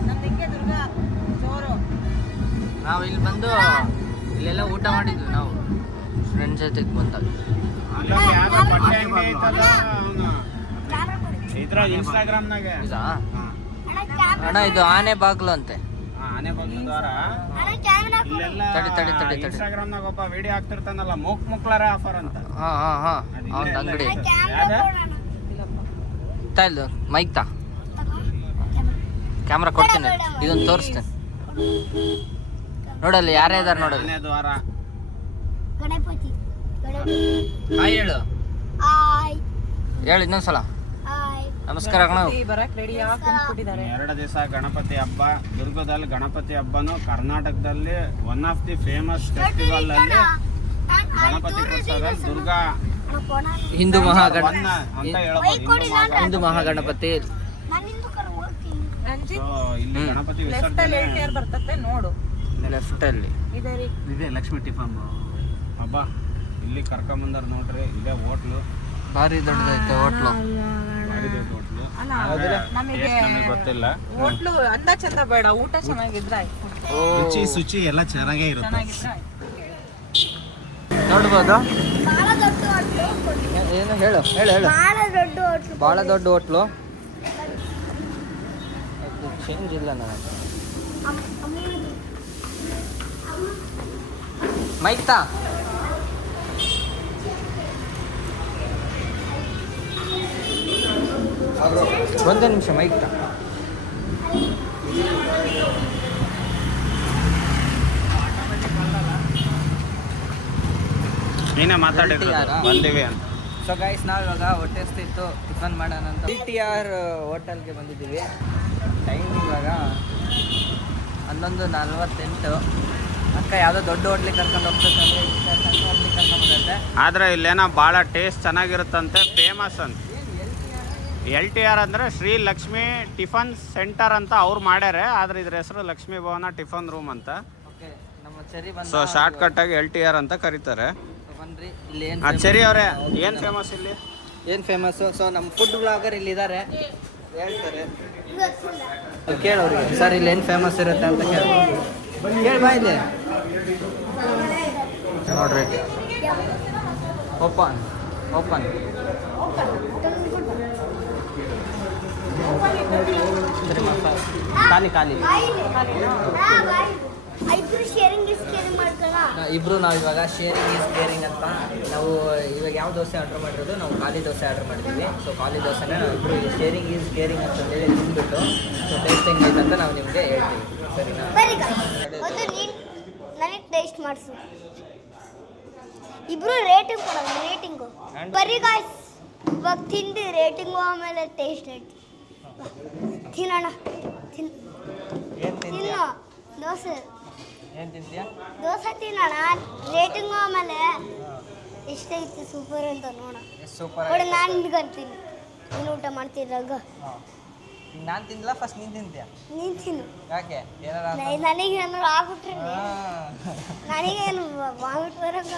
ನಮ್ದು ಹಿಂಗೆ ದುರ್ಗ ಜೋರು. ನಾವು ಇಲ್ಲಿ ಬಂದು ಇಲ್ಲೆಲ್ಲ ಊಟ ಮಾಡಿದ್ವಿ ನಾವು ಫ್ರೆಂಡ್ಸ್ ಜೊತೆಗೆ ಬಂದಾಗ. ಅಲ್ಲೊಂದು ಯಾವ್ದೋ ಬಟ್ಟೆ ಅಂಗಡಿ ಐತಲ್ಲ ಅವನು ಕ್ಯಾಮ್ರಾ ಕೊಡಿ. ಇದ್ರ ಇನ್ಸ್ಟಾಗ್ರಾಮ್ನಾಗ ಇದಾ? ಅಣ್ಣ ಕ್ಯಾಮ್ರಾ ಅಣ್ಣ ಇದು ಆನೆ ಬಾಗ್ಲು ಅಂತೆ. ಆನೆ ಬಂದು ದ್ವಾರ ಅಣ್ಣ ಕ್ಯಾಮ್ರಾ ಕೊಡಿ. ಇಲ್ಲೆಲ್ಲ ತಡಿ. ಇನ್ಸ್ಟಾಗ್ರಾಮ್ನಾಗ ಒಬ್ಬ ವಿಡಿಯೋ ಹಾಕ್ತಿರ್ತಾನಲ್ಲ ಮುಕ್ಲಾರ ಆಫರ್ ಅಂತ. ಹಾಂ ಹಾಂ ಹಾಂ ಅವ್ನ ಅಂಗಡಿ ಅಣ್ಣ ಕ್ಯಾಮ್ರಾ ಯಾವ್ದು? ಕೊಡೋಣ. ತಾ ಇಲ್ಲ ಮೈಕ್ ತಾ ಕ್ಯಾಮ್ರಾ ಕೊಡ್ತೀನಿ. ಇದೊಂದು ತೋರಿಸ್ತೇನೆ ನೋಡಲ್ಲಿ ಯಾರೇ ಇದಾರೆ ನೋಡಲ್ಲಿ. ಆನೆ ದ್ವಾರ ಗಣಪತಿ ಹಾಯ್ ಹೇಳು. ಹಾಯ್ ಹೇಳು ಇನ್ನೊಂದ್ಸಲ. ಹಾಯ್. ನಮಸ್ಕಾರ ಕಣ. ಗಣಪತಿ ಬರಕ್ ರೆಡಿ ಆಗಿ ಕುಂತ್ಬಿಟ್ಟಿದ್ದಾರೆ. 2 ದಿವಸ ಗಣಪತಿ ಹಬ್ಬ. ದುರ್ಗದಲ್ಲಿ ಗಣಪತಿ ಹಬ್ಬನು ಕರ್ನಾಟಕದಲ್ಲಿ one of the famous festival ಅಲ್ಲಿ ಗಣಪತಿ ಉತ್ಸವ ದುರ್ಗ ಅಣ್ಣ ಫೋನ್ ಹಿಂದೂ ಮಹಾಗಣ ಅಂತ ಹೇಳ್ಬೋದು. ಹಿಂದೂ ಮಹಾಗಣಪತಿ. ನಾನು ಹಿಂದೂ ಕಡೆ ಹೋಗ್ತೀನಿ. ರಂಜಿತ್ So, ಇಲ್ಲಿ ಗಣಪತಿ ಲೆಫ್ಟ್ ಅಲ್ಲಿ ವಿಸರ್ಜನೆ LTR ಬರ್ತತೆ ನೋಡು. ಲೆಫ್ಟ್ ಅಲ್ಲಿ ಇದೆ ರೀ. ಇದೆ ಲಕ್ಷ್ಮಿ ಟಿಫನ್ ಹಬ್ಬ. ಇಲ್ಲಿ ಕರ್ಕೊಂಬಂದಾರ ನೋಡ್ರಿ. ಇದೇ ಹೋಟ್ಲು ಭಾರಿ ದೊಡ್ಡದೈತೆ ಹೋಟ್ಲು. ಭಾರಿ ದೊಡ್ಡ ಹೋಟ್ಲು. ಹೋಟ್ಲು. ಅಲ್ಲ ನಮಗೆ ನಮಗೆ ಗೊತ್ತಿಲ್ಲ. ಹೋಟ್ಲು ಅಂದ ಚಂದ ಬೇಡ, ಊಟ ಚೆನ್ನಾಗಿದ್ರೆ ಆಯ್ತು. ರುಚಿ ಶುಚಿ ಎಲ್ಲ ಚೆನ್ನಾಗೇ ಇರುತ್ತೆ. ಚೆನ್ನಾಗಿದ್ರೆ ಆಯ್ತು. ನೋಡ್ಬೋದು. ಬಹಳ ದೊಡ್ಡ ಹೋಟ್ಲು. ಏನು ಹೇಳು ಹೇಳು ಹೇಳು. ಬಹಳ ದೊಡ್ಡ ಹೋಟ್ಲು. ಭಾಳ ದೊಡ್ಡ ಹೋಟ್ಲು. ಚೇಂಜ್ ಇಲ್ಲ ನನಗೆ. ಮೈತಾ ಒಂದೇ ನಿಮಿಷ ಮೈತಾ. ನೀನೇ ಮಾತಾಡಿದ್ರು ಬಂದಿವಿ ಅಂತ. ಸೊ ಗೈಸ್, ನಾವು ಇವಾಗ ಹೊಟ್ಟೆ ಹಸ್ತಿತ್ತು, ಟಿಫನ್ ಮಾಡೋಣ ಅಂತ TTR ಹೋಟೆಲ್ಗೆ ಬಂದಿದ್ದೀವಿ. ಟೈಮ್ ಇವಾಗ 11:48. ಅಕ್ಕ ಯಾವುದೋ ದೊಡ್ಡ ಹೋಟ್ಲಿಗೆ ಕರ್ಕೊಂಡು ಹೋಗ್ತದೆ, ಸಣ್ಣ ಹೋಟ್ಲಿಗೆ ಕರ್ಕೊಂಡು ಬಂದೈತೆ. ಆದ್ರೆ ಇಲ್ಲೇನೋ ಭಾಳ ಟೇಸ್ಟ್ ಚೆನ್ನಾಗಿರುತ್ತಂತೆ, ಫೇಮಸ್ ಅಂತ. LTR ಅಂದರೆ ಶ್ರೀ ಲಕ್ಷ್ಮಿ ಟಿಫನ್ ಸೆಂಟರ್ ಅಂತ ಅವ್ರು ಮಾಡ್ಯಾರೆ, ಆದ್ರೆ ಇದ್ರ ಹೆಸರು ಲಕ್ಷ್ಮೀ ಭವನ ಟಿಫನ್ ರೂಮ್ ಅಂತ. ಓಕೆ, ನಮ್ಮ ಚೆರಿ ಬಂದು ಸೊ ಶಾರ್ಟ್ ಕಟ್ ಆಗಿ LTR ಅಂತ ಕರೀತಾರೆ. ಬನ್ರಿ. ಇಲ್ಲಿ ಏನು ಚೆರಿ ಅವರೇ, ಏನು ಫೇಮಸ್ ಇಲ್ಲಿ? ಏನು ಫೇಮಸ್ಸು? ಸೊ ನಮ್ಮ ಫುಡ್ ಬ್ಲಾಗರ್ ಇಲ್ಲಿದ್ದಾರೆ, ಹೇಳ್ತಾರೆ. ಕೇಳೋರಿಗೆ ಸರ್ ಇಲ್ಲಿ ಏನು ಫೇಮಸ್ ಇರುತ್ತೆ ಅಂತ ಕೇಳಿ ಬಾ. ಇಲ್ಲಿ ನೋಡ್ರಿ, ಓಪನ್ ಓಪನ್. ಖಾಲಿ ಖಾಲಿ. ಇಬ್ರು ಶೇರಿಂಗ್ ಇಸ್ ಕೇರಿಂಗ್ ಮಾಡ್ಕೊಳ್ಳ. ಇಬ್ರು ನಾವು ಇವಾಗ ಶೇರಿಂಗ್ ಈಸ್ ಕೇರಿಂಗ್ ಅಂತ ನಾವು ಇವಾಗ ಯಾವ ದೋಸೆ ಆರ್ಡ್ರ್ ಮಾಡಿರೋದು, ನಾವು ಖಾಲಿ ದೋಸೆ ಆರ್ಡ್ರ್ ಮಾಡಿದ್ದೀವಿ. ಸೊ ಖಾಲಿ ದೋಸೆನ ನಾವು ಇಬ್ಬರು ಶೇರಿಂಗ್ ಈಸ್ ಕೇರಿಂಗ್ ಅಂತಂದೇಳಿ ತಿಂದ್ಬಿಟ್ಟು ಸೊ ಟೇಸ್ಟ್ ಹೆಂಗೈತೆ ಅಂತ ನಾವು ನಿಮಗೆ ಹೇಳ್ತೀವಿ, ಸರಿನಾ? ಬರೀ ಒಂದು ನೀನು ನನಗೆ ಟೇಸ್ಟ್ ಮಾಡಿಸು. ಇಬ್ರು ರೇಟಿಂಗ್ ಕೊಡೋಣ, ರೇಟಿಂಗು. ಬರೀ ಗಾಯ್ಸ್ ಇವಾಗ ತಿಂದು ರೇಟಿಂಗು ಆಮೇಲೆ ಟೇಸ್ಟ್ ಹೇಳ್ತೀವಿ. ತಿನ್ನೋಣ, ಏನು ತಿಂತೀಯ? ತಿನ್ನು ದೋಸೆ. ಏನು ತಿಂತೀಯ? ದೋಸೆ ತಿನ್ನೋಣ, ರೇಟಿಂಗು ಆಮೇಲೆ ಎಷ್ಟೈತಿ ಸೂಪರ್ ಅಂತ ನೋಡೋಣ. ಎಷ್ಟು ಸೂಪರ್. ನೋಡಿ ನಾನು ನಿನ್ಗಂತೀನಿ, ನೀನು ಊಟ ಮಾಡ್ತಿದ್ರಾಗ ನಾನು ತಿನ್ನಲ್ಲ, ಫಸ್ಟ್ ನೀನು ತಿಂತೀಯ? ನೀನು ತಿನ್ನು. ಯಾಕೆ ಏನಾರ ನನಗೇನು ಆಗ್ಬಿಟ್ರೆ ನನಗೇನು ವಾಮಿಟ್ ಬರೋಂಗ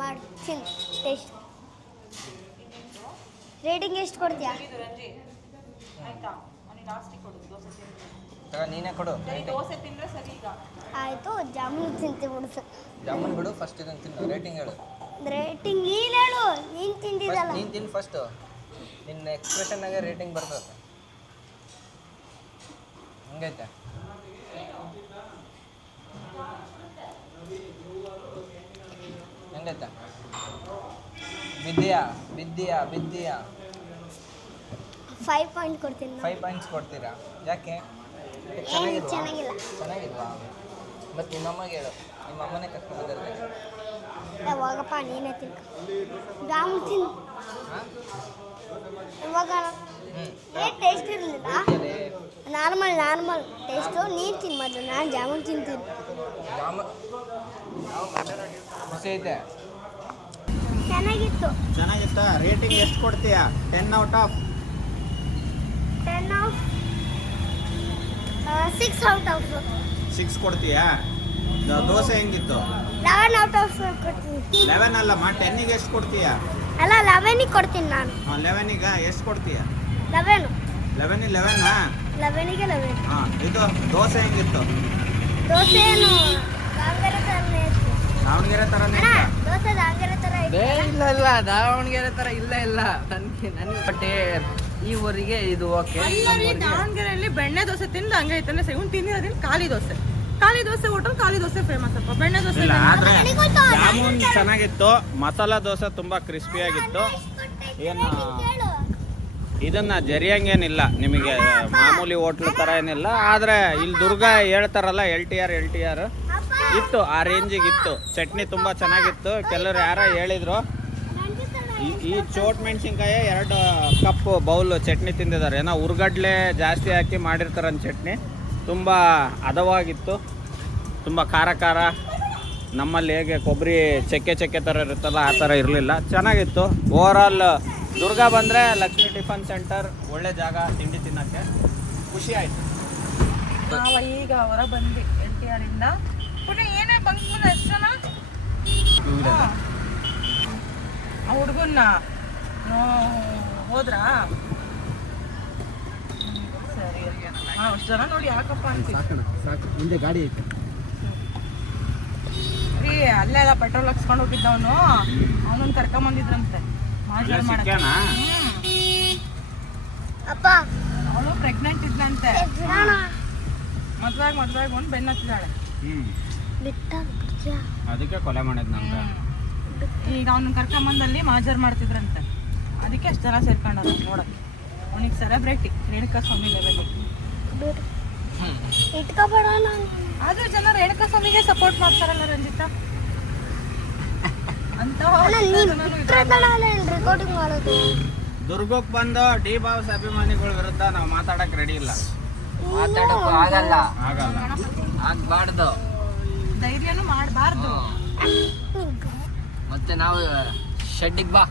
ಮಾಡಿ ತಿನ್ನು ಟೇಸ್ಟ್. ರೇಟಿಂಗ್ ಎಷ್ಟು ಕೊಡ್ತೀಯಾ? ನೀನೇ ಕೊಡು. ದೋಸೆ ತಿಂದ್ರೆ ಸರಿ. ಈಗ ಆಯಿತು, ಜಾಮೂನು ತಿಂತೀವಿ ಬಿಡು ಸರ್. ಜಾಮೂನ್ ಬಿಡು, ಫಸ್ಟ್ ಇದನ್ನು ತಿನ್ನು. ರೇಟಿಂಗ್ ಹೇಳು. ರೇಟಿಂಗ್ ನೀನು ಹೇಳು, ನೀನು ತಿಂದಿದ್ದಲ್ಲ. ನೀನು ತಿನ್ನು ಫಸ್ಟು, ನಿನ್ನ ಎಕ್ಸ್ಪ್ರೆಷನ್ನಾಗೆ ರೇಟಿಂಗ್ ಬರ್ತದೆ. ಹಂಗೈತೆ. ಹೆಂಗೈತೆ? ಬಿದ್ದೀಯಾ ಬಿದ್ದೀಯಾ ಬಿದ್ದೀಯಾ? 5 ಪಾಯಿಂಟ್ ಕೊಡ್ತೀನಿ ನಾನು. 5 ಪಾಯಿಂಟ್ಸ್ ಕೊಡ್ತೀರಾ? ಯಾಕೆ? ಏನು ಚೆನ್ನಾಗಿಲ್ಲ. ಚೆನ್ನಾಗಿಲ್ವಾ? ಮತ್ತು ನಿಮ್ಮಮ್ಮಗೆ ಹೇಳು, ನಿಮ್ಮಮ್ಮನೇ ಕರ್ಕೊಂಡು ಬಂದಿರ್ಬೇಕು. ಯಾವಾಗಪ್ಪ ನೀನೇ ತಿನ್ಕ. ಜಾಮೂನು ತಿನ್ನು. ಹಾಂ, ಇವಾಗ ಏನು ಟೇಸ್ಟ್ ಇರಲಿಲ್ಲ, ನಾರ್ಮಲ್ ಟೇಸ್ಟು. ನೀನು ತಿನ್ನು ಮೊದಲು, ನಾನು ಜಾಮೂನು ತಿಂತೀನಿ. ಖುಷಿ ಐತೆ. ಚೆನ್ನಾಗಿತ್ತು. ಚೆನ್ನಾಗಿತ್ತಾ? ರೇಟಿಂಗ್ ಎಷ್ಟು ಕೊಡ್ತೀಯಾ? 10 out of 10 of 6 out of 6 ಕೊಡ್ತೀಯಾ? ದೋಸೆ ಹೆಂಗಿತ್ತು? 11 ಔಟ್ ಆಫ್ ಕೊಡ್ತೀನಿ. 11 ಅಲ್ಲಮ್ಮ, 10ಗೆ ಎಷ್ಟು ಕೊಡ್ತೀಯಾ? ಅಲ್ಲ 11ಗೆ ಕೊಡ್ತೀನಿ ನಾನು. 11ಗೆ ಎಷ್ಟು ಕೊಡ್ತೀಯಾ? 11 11ಗೆ 11. ಹಾಂ. ಇದು ದೋಸೆ ಹೆಂಗಿತ್ತು? ದೋಸೆ ಏನು ದಾವಣಗೆರೆ ಥರನೇ ಇತ್ತು. ದಾವಣಗೆರೆ ಥರನೇ ಅಣ್ಣ, ಇತ್ತಾ? ದೋಸೆ ದಾವಣಗೆರೆ ಥರ ಇತ್ತು. ಇಲ್ಲ ದಾವಣಗೆರೆ ಥರ ಇಲ್ಲ ನನಗೆ ಬಟ್ ಈ ಊರಿಗೆ ಇದು ಓಕೆ. ಅಲ್ಲರಿ, ದಾವಣಗೆರೆಯಲ್ಲಿ ಬೆಣ್ಣೆ ದೋಸೆ ತಿಂದು ಹಂಗೈತಂದ್ರೆ ಇವ್ನು ತಿಂದಿರೋದ್ರಿಂದ ಖಾಲಿ ದೋಸೆ ಹೋಟೆಲ್ ಖಾಲಿ ದೋಸೆ ಫೇಮಸ್ ಅಪ್ಪ. ಬೆಣ್ಣೆ ದೋಸೆ ಇಲ್ಲ, ಆದ್ರೆ ಜಾಮೂನ್ ಚೆನ್ನಾಗಿತ್ತು, ಮಸಾಲ ದೋಸೆ ತುಂಬಾ ಕ್ರಿಸ್ಪಿಯಾಗಿತ್ತು. ಏನು ಇದನ್ನ ಜರಿಯಂಗೇನಿಲ್ಲ ನಿಮಗೆ, ಮಾಮೂಲಿ ಹೋಟ್ಲು ಥರ ಏನಿಲ್ಲ. ಆದರೆ ಇಲ್ಲಿ ದುರ್ಗ ಹೇಳ್ತಾರಲ್ಲ LTR ಇತ್ತು, ಆ ರೇಂಜಿಗೆ ಇತ್ತು. ಚಟ್ನಿ ತುಂಬ ಚೆನ್ನಾಗಿತ್ತು. ಕೆಲವರು ಯಾರೋ ಹೇಳಿದ್ರು ಈ ಚೋಟ್ ಮೆಣಸಿನ್ಕಾಯಿ 2 ಕಪ್ ಬೌಲ್ ಚಟ್ನಿ ತಿಂದಿದ್ದಾರೆ. ಏನೋ ಉರ್ಗಡ್ಲೆ ಜಾಸ್ತಿ ಹಾಕಿ ಮಾಡಿರ್ತಾರಂತ ಚಟ್ನಿ. ತುಂಬ ಹದವಾಗಿತ್ತು, ತುಂಬ ಖಾರ. ನಮ್ಮಲ್ಲಿ ಹೇಗೆ ಕೊಬ್ಬರಿ ಚಕ್ಕೆ ಥರ ಇರುತ್ತಲ್ಲ, ಆ ಥರ ಇರಲಿಲ್ಲ. ಚೆನ್ನಾಗಿತ್ತು. ಓವರಾಲ್ ದುರ್ಗ ಬಂದರೆ ಲಕ್ಷ್ಮಿ ಟಿಫನ್ ಸೆಂಟರ್ ಒಳ್ಳೆ ಜಾಗ ತಿಂಡಿ ತಿನ್ನೋಕ್ಕೆ. ಖುಷಿ ಆಯಿತು. ನಾವು ಈಗ ಹೊರ ಬಂದ್ವಿ LTR ಇಂದ. ಪುನಃ ಏನೇ ಬಂಕ್ ಮುಂದೆ ಎಷ್ಟು ಜನ ಆ ಹುಡುಗನ್ನ ಹೋದ್ರಾ ಅಷ್ಟು ಜನ ನೋಡಿ ಯಾಕಪ್ಪ ಅಂತೀವಿ. ಸಾಕು ಹಿಂದೆ ಗಾಡಿ ಐತೆ. ರೀ ಅಲ್ಲೇ ಎಲ್ಲ ಪೆಟ್ರೋಲ್ ಹಾಕ್ಸ್ಕೊಂಡು ಹೋಗಿದ್ದವನು ಅವನನ್ನ ಕರ್ಕೊಂಬಂದಿದ್ರಂತೆ ಮಾಜರ್ ಮಾಡಕ್ಕೆ. ಅಪ್ಪ ಅವಳು ಪ್ರೆಗ್ನೆಂಟ್ ಇದ್ದಂತೆ, ಬಿಡೋಣ. ಮದ್ವೆ ಒಂದು ಬೆನ್ನ ಹತ್ತಿದ್ದಾಳೆ. ಬಿಟ್ಟ ಅದಕ್ಕೆ ಕೊಲೆ ಮಾಡಿದ್ ನಮ್ಗೆ. ಈಗ ಅವನ್ನ ಕರ್ಕೊಂಬಂದಲ್ಲಿ ಮಾಜರ್ ಮಾಡ್ತಿದ್ರಂತೆ, ಅದಕ್ಕೆ ಅಷ್ಟು ಜನ ಸೇರ್ಕೊಂಡಾರ ನೋಡಕ್ಕೆ. ಅವನಿಗೆ ಸೆಲೆಬ್ರಿಟಿ ರೇಣುಕಾ ಸ್ವಾಮಿ ಲೆವೆಲ್. ಇಟ್ಕೊಬೇಡೋಣ. ಆದ್ರೂ ಜನ ರೇಣುಕಾ ಸ್ವಾಮಿಗೆ ಸಪೋರ್ಟ್ ಮಾಡ್ತಾರಲ್ಲ ರಂಜಿತಾ ಅಂತ. ರೆಕಾರ್ಡಿಂಗ್ ಮಾಡೋದು ದುರ್ಗಕ್ಕೆ ಬಂದು ಡಿ ಬಾಸ್ ಅಭಿಮಾನಿಗಳ ವಿರುದ್ಧ ನಾವು ಮಾತಾಡಕ್ ರೆಡಿ ಇಲ್ಲ. ಮಾತಾಡೋಕ್ಕೂ ಆಗಲ್ಲ, ಆಗಲ್ಲ, ಆಗ್ಬಾರ್ದು. ಧೈರ್ಯನೂ ಮಾಡಬಾರ್ದು. ಮತ್ತೆ ನಾವು ಶೆಡ್ಡಿಗೆ ಬಾ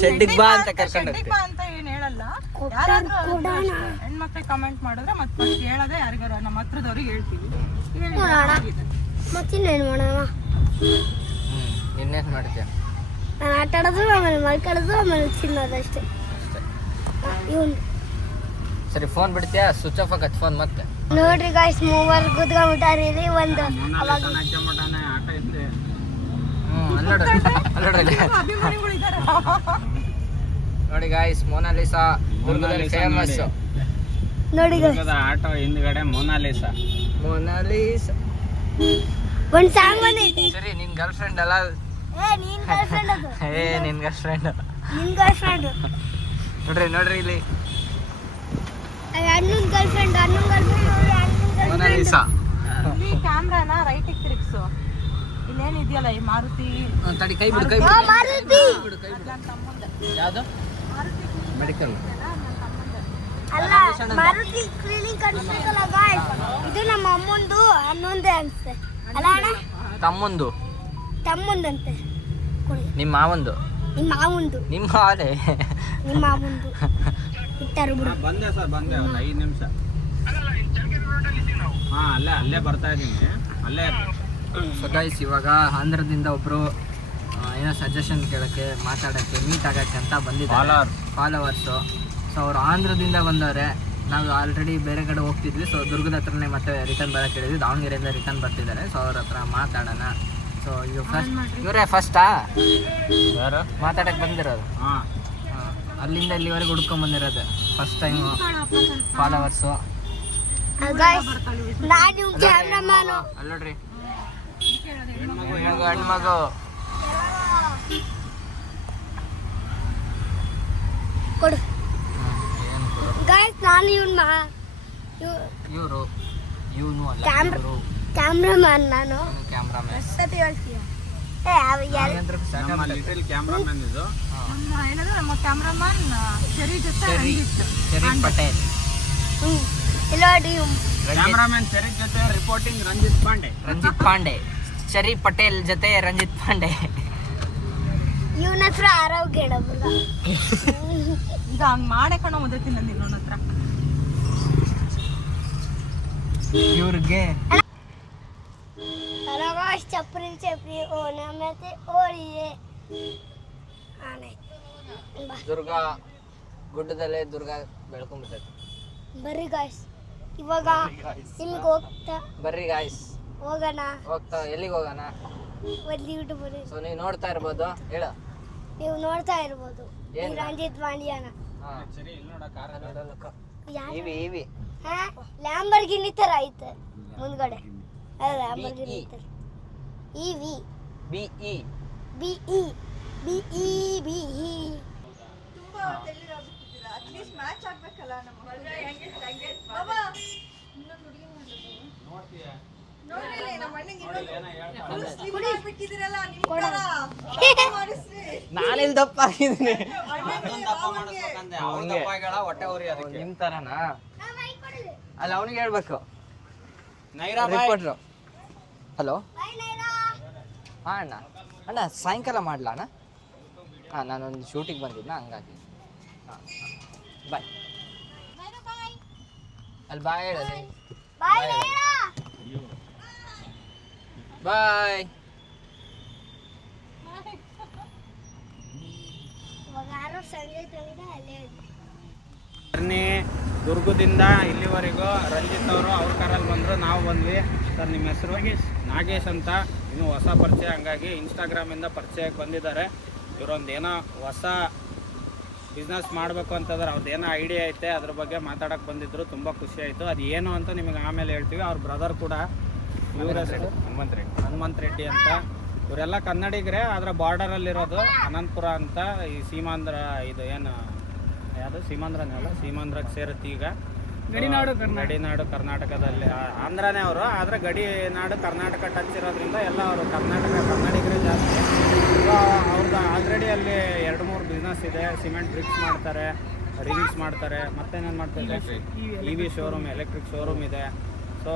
ಶೆಡ್ಡಿಗೆ ಬಾ ಅಂತ ಕರ್ಕೊಂಡು ಶೆಡ್ಡಿಗೆ ಬಾ ಅಂತ ಏನ್ ಹೇಳಲ್ಲ. ಯಾರಾದ್ರೂ ಹೆಣ್ಮಕ್ಳಿಗೆ ಕಮೆಂಟ್ ಮಾಡಿದ್ರೆ ಮತ್ತೆ ಫಸ್ಟ್ ಹೇಳೋದೇ ಯಾರಿಗಾರ ನಮ್ಮ ಹತ್ರದವ್ರಿಗೆ ಹೇಳ್ತೀವಿ. ಮತ್ತಿನ್ನೇನು ಮಾಡೋಣ? ಇನ್ನೇನು ಮಾಡ್ತೀಯ? ನಾನು ಆಟ ಆಡೋದು, ಆಮೇಲೆ ಮಲ್ಕೊಳ್ಳೋದು, ಆಮೇಲೆ ತಿನ್ನೋದು ಅಷ್ಟೇ. ಇವನು ಸರಿ ಫೋನ್ ಬಿಡ್ತೀಯಾ? ಸ್ವಿಚ್ ಆಫ್ ಆಗತ್ತೆ ಫೋನ್ ಮತ್ತೆ. ನೋಡ್ರಿ ಗಾಯ್ಸ್, ಮೂವರು ಕೂತ್ಕೊಂಡ್ಬಿಟ್ಟಾರಿ ಒಂದು. ಅವಾಗ ಆಟ ಇದ್ದೆ ಅಲ್ಲೋಡ್ರಿ ಅಭಿಮಾನಿಗಳು ಇದಾರೆ. ನೋಡಿ ಗಾಯ್ಸ್, ಮೊನಾಲಿಸಾ ದುರ್ಗದಲ್ಲಿ ಫೇಮಸ್. ನೋಡಿ ಆಟೋ ಹಿಂದ್ಗಡೆ ಮೊನಾಲಿಸಾ. ಒಂದು ಸಾಂಗ್ ಬಂದೈತೆ. ಸರಿ, ನಿನ್ ಗರ್ಲ್ ಫ್ರೆಂಡ್ ಅಲ್ಲ? ನೀನ್ ಗರ್ಲ್ ಫ್ರೆಂಡ್ ಅದು. ನಿನ್ ಗರ್ಲ್ ಫ್ರೆಂಡ್. ನಿನ್ ಗರ್ಲ್ ಫ್ರೆಂಡ್ ನೋಡ್ರಿ ಇಲ್ಲಿ ಅಣ್ಣನ ಗರ್ಲ್ ಫ್ರೆಂಡ್, ಅಣ್ಣನ ಗರ್ಲ್ ಫ್ರೆಂಡ್. ಮೊನಾಲಿಸಾ. ಇಲ್ಲಿ ಕ್ಯಾಮ್ರಾನ ರೈಟಿಗೆ ತಿರುಗಿಸು. ಇಲ್ಲೇನಿದೆಯಲ್ಲ ಈ ಮಾರುತಿ, ತಡಿ, ಕೈ ಬಿಡು, ಕೈ ಮಾರುತಿ ಬಿಡು, ಕೈ ಬಿಡು. ನನ್ನ ತಮ್ಮಂದೆ. ಯಾವ್ದು? ಮೆಡಿಕಲ್. ಅಲ್ಲ, ಮಾರುತಿ ಕ್ಲೀನಿಂಗ್ ಕನ್ಸ್ಬೇಕಲ್ಲ ಗಾಯ್ಸ್. ಇದು ನಮ್ಮ ಅಮ್ಮಂದು ಅನ್ನೊಂದೇ ಅನ್ಸುತ್ತೆ ಅಲ್ಲ ಅಣ್ಣ? ತಮ್ಮಂದು, ತಮ್ಮಂದಂತೆ. ಕೊಡಿ, ನಿಮ್ಮ ಮಾವಂದು. ನಿಮ್ಮ ಮಾವಂದು, ನಿಮ್ಮ ಮಾವನೇ. ನಿಮ್ಮ ಮಾವಂದು ಇಟ್ಟಾರು ಬಿಡು. ಬಂದೆ ಸರ್, ಬಂದೆ ಒಂದು 5 ನಿಮಿಷ. ಹಾ, ಅಲ್ಲೇ ಬರ್ತಾ ಇದ್ದೀನಿ. ಅಲ್ಲೇ. ಸೊ ಗೈಸ್, ಇವಾಗ ಆಂಧ್ರದಿಂದ ಒಬ್ರು ಏನೋ ಸಜೆಷನ್ ಕೇಳೋಕ್ಕೆ, ಮಾತಾಡೋಕ್ಕೆ, ಮೀಟ್ ಆಗೋಕ್ಕೆ ಅಂತ ಬಂದಿದ್ದಾರೆ ಫಾಲೋವರ್ಸು. ಸೊ ಅವರು ಆಂಧ್ರದಿಂದ ಬಂದವ್ರೆ. ನಾವು ಆಲ್ರೆಡಿ ಬೇರೆ ಕಡೆ ಹೋಗ್ತಿದ್ವಿ. ಸೊ ದುರ್ಗದ ಹತ್ರನೇ ಮತ್ತೆ ರಿಟರ್ನ್ ಬರೋಕ್ಕೆ ಹೇಳಿದ್ವಿ. ದಾವಣಗೆರೆಯಿಂದ ರಿಟರ್ನ್ ಬರ್ತಿದ್ದಾರೆ. ಸೊ ಅವ್ರ ಹತ್ರ ಮಾತಾಡೋಣ. ಸೊ ಇದು ಇವರೇ ಫಸ್ಟಾ ಯಾರು ಮಾತಾಡಕ್ಕೆ ಬಂದಿರೋದು? ಹಾಂ, ಅಲ್ಲಿಂದ ಇಲ್ಲಿವರೆಗೆ ಹುಡ್ಕೊಂಬಂದಿರೋದು ಫಸ್ಟ್ ಟೈಮು ಫಾಲೋವರ್ಸು. ಗಾಯ್ಸ್, ನಾನು ಕ್ಯಾಮ್ರಾಮನು. ಅಲ್ಲೋಡ್ರಿ, ಹೆಣ್ಮಗು ಕೊಡು ಗಾಯ್ಸ್. ನಾನು ಇವನು ಅಲ್ಲ, ಕ್ಯಾಮ್ರಾಮನ್. ನಾನು ಕ್ಯಾಮ್ರಾಮನ್. ಸತಿ ಹೇಳ್ತೀಯ? ನಮ್ಮ ಲಿಟಲ್ ಕ್ಯಾಮ್ರಾಮನ್ ಇದು. ಏನಂದ್ರೆ ನಮ್ಮ ಕ್ಯಾಮ್ರಾಮನ್ ಶೆರಿ ಜೊತೆ ಶರೀಫ್ ಪಟೇಲ್. ಇಲ್ಲ ನೋಡಿ, ಕ್ಯಾಮ್ರಾಮನ್ ಚೆರಿ ಜೊತೆ ರಿಪೋರ್ಟಿಂಗ್ ರಂಜಿತ್ ಪಾಂಡೆ. ಶರೀಫ್ ಪಟೇಲ್ ಜೊತೆ ರಂಜಿತ್ ಪಾಂಡೆ. ಇವನ ಹತ್ರ ಆರೋಗ್ಯ ಹೇಳೋದಿಲ್ಲ. ಈಗ ಹಂಗ್ ಮಾಡೇ ಕಣ ಓದತ್ತೀನಿ ನಂದು ಇನ್ನೊಂದು ಹತ್ರ. ಇವ್ರಿಗೆ ಚಪ್ರಿ ಚಪ್ರಿ ಓನ ಮತ್ತೆ ಓಳಿಯೇ ಆನೆ. ದುರ್ಗ ಗುಡ್ಡದಲ್ಲೇ ದುರ್ಗ ಬೆಳ್ಕೊಂಡ್ಬಿಟ್ಟೈತೆ. ಬರ್ರಿ ಗಾಯ್ಸ್, ಇವಾಗ ಇಲ್ಲಿಗೆ ಹೋಗ್ತಾ ಬರ್ರಿ ಗಾಯ್ಸ್, ಹೋಗೋಣ. ಹೋಗ್ತಾ ಎಲ್ಲಿಗೆ ಹೋಗೋಣ? ಒಂದು ಯೂಟ್ಯೂಬ್. ಸೊ ನೀವು ನೋಡ್ತಾ ಇರ್ಬೋದು, ಹೇಳ. ನೀವು ನೋಡ್ತಾ ಇರ್ಬೋದು ಈ ಏನು? ರಂಜಿತ್ ಪಾಂಡ್ಯನ. ಇವಿ ಲ್ಯಾಂಬರ್ಗಿನಿ ತರ ಐತೆ ಮುಂದ್ಗಡೆ. ಲ್ಯಾಂಬರ್ಗಿನಿ ತರ. EV BE BE BE BE. At least match ಆಗ್ಬೇಕಲ್ಲ ನಮ್ಮ ನಾನಿಲ್ಲಿ ದಪ್ಪ ಆಗಿದ್ದೀನಿ. ನಿಮ್ ತರನಾ? ಅಲ್ಲ, ಅವನಿಗೆ ಹೇಳ್ಬೇಕು. ರಿಪೋರ್ಟ್ರು. ಹಲೋ, ಹಾಂ ಅಣ್ಣ. ಅಣ್ಣ ಸಾಯಂಕಾಲ ಮಾಡ್ಲಾ ಅಣ್ಣ? ಹಾಂ, ನಾನೊಂದು ಶೂಟಿಗೆ ಬಂದಿದ್ನ, ಹಂಗಾಗಿ. ಹಾಂ, ಬಾಯ್. ಅಲ್ಲಿ ಬಾಯ್ ಹೇಳಲಿ. ಬಾಯ್. ಜರ್ನಿ ದುರ್ಗದಿಂದ ಇಲ್ಲಿವರೆಗೂ ರಂಜಿತ್ ಅವರು ಅವ್ರ ಕಾರಲ್ಲಿ ಬಂದರು, ನಾವು ಬಂದ್ವಿ. ಸರ್ ನಿಮ್ಮ ಹೆಸರು? ನಾಗೇಶ್ ಅಂತ. ಇನ್ನೂ ಹೊಸ ಪರಿಚಯ, ಹಂಗಾಗಿ ಇನ್ಸ್ಟಾಗ್ರಾಮಿಂದ ಪರಿಚಯಕ್ಕೆ ಬಂದಿದ್ದಾರೆ. ಇವರೊಂದು ಏನೋ ಹೊಸ ಬಿಸ್ನೆಸ್ ಮಾಡಬೇಕು ಅಂತಂದ್ರೆ ಅವ್ರದ್ದೇನೋ ಐಡಿಯಾ ಐತೆ, ಅದ್ರ ಬಗ್ಗೆ ಮಾತಾಡೋಕ್ಕೆ ಬಂದಿದ್ದರು. ತುಂಬ ಖುಷಿ ಆಯಿತು. ಅದು ಏನು ಅಂತ ನಿಮಗೆ ಆಮೇಲೆ ಹೇಳ್ತೀವಿ. ಅವ್ರ ಬ್ರದರ್ ಕೂಡ ಇವರ ಹೆಸರು ಹನುಮಂತ್ ರೆಡ್ಡಿ ಅಂತ. ಇವರೆಲ್ಲ ಕನ್ನಡಿಗರೇ, ಆದರೆ ಬಾರ್ಡರಲ್ಲಿರೋದು ಅನಂತಪುರ ಅಂತ. ಈ ಸೀಮಾಂಧ್ರ ಇದು ಏನು ಯಾವುದು ಸೀಮಾಂಧ್ರನೇ ಅಲ್ಲ, ಸೀಮಾಂಧ್ರಕ್ಕೆ ಸೇರುತ್ತೆ ಈಗ. ಗಡಿನಾಡು ಕರ್ನಾಟಕದಲ್ಲಿ ಆಂಧ್ರನೇ ಅವರು, ಆದರೆ ಗಡಿನಾಡು ಕರ್ನಾಟಕ ಟಚ್ ಇರೋದ್ರಿಂದ ಎಲ್ಲ ಅವರು ಕನ್ನಡಿಗರೇ ಜಾಸ್ತಿ. ಅವ್ರದ್ದು ಆಲ್ರೆಡಿ ಅಲ್ಲಿ 2-3 ಬಿಸ್ನೆಸ್ ಇದೆ. ಸಿಮೆಂಟ್ ಬ್ರಿಕ್ಸ್ ಮಾಡ್ತಾರೆ, ರಿಂಗ್ಸ್ ಮಾಡ್ತಾರೆ, ಮತ್ತೇನೇನು ಮಾಡ್ತಾರೆ, EV ಶೋರೂಮ್, ಎಲೆಕ್ಟ್ರಿಕ್ ಶೋರೂಮ್ ಇದೆ. ಸೊ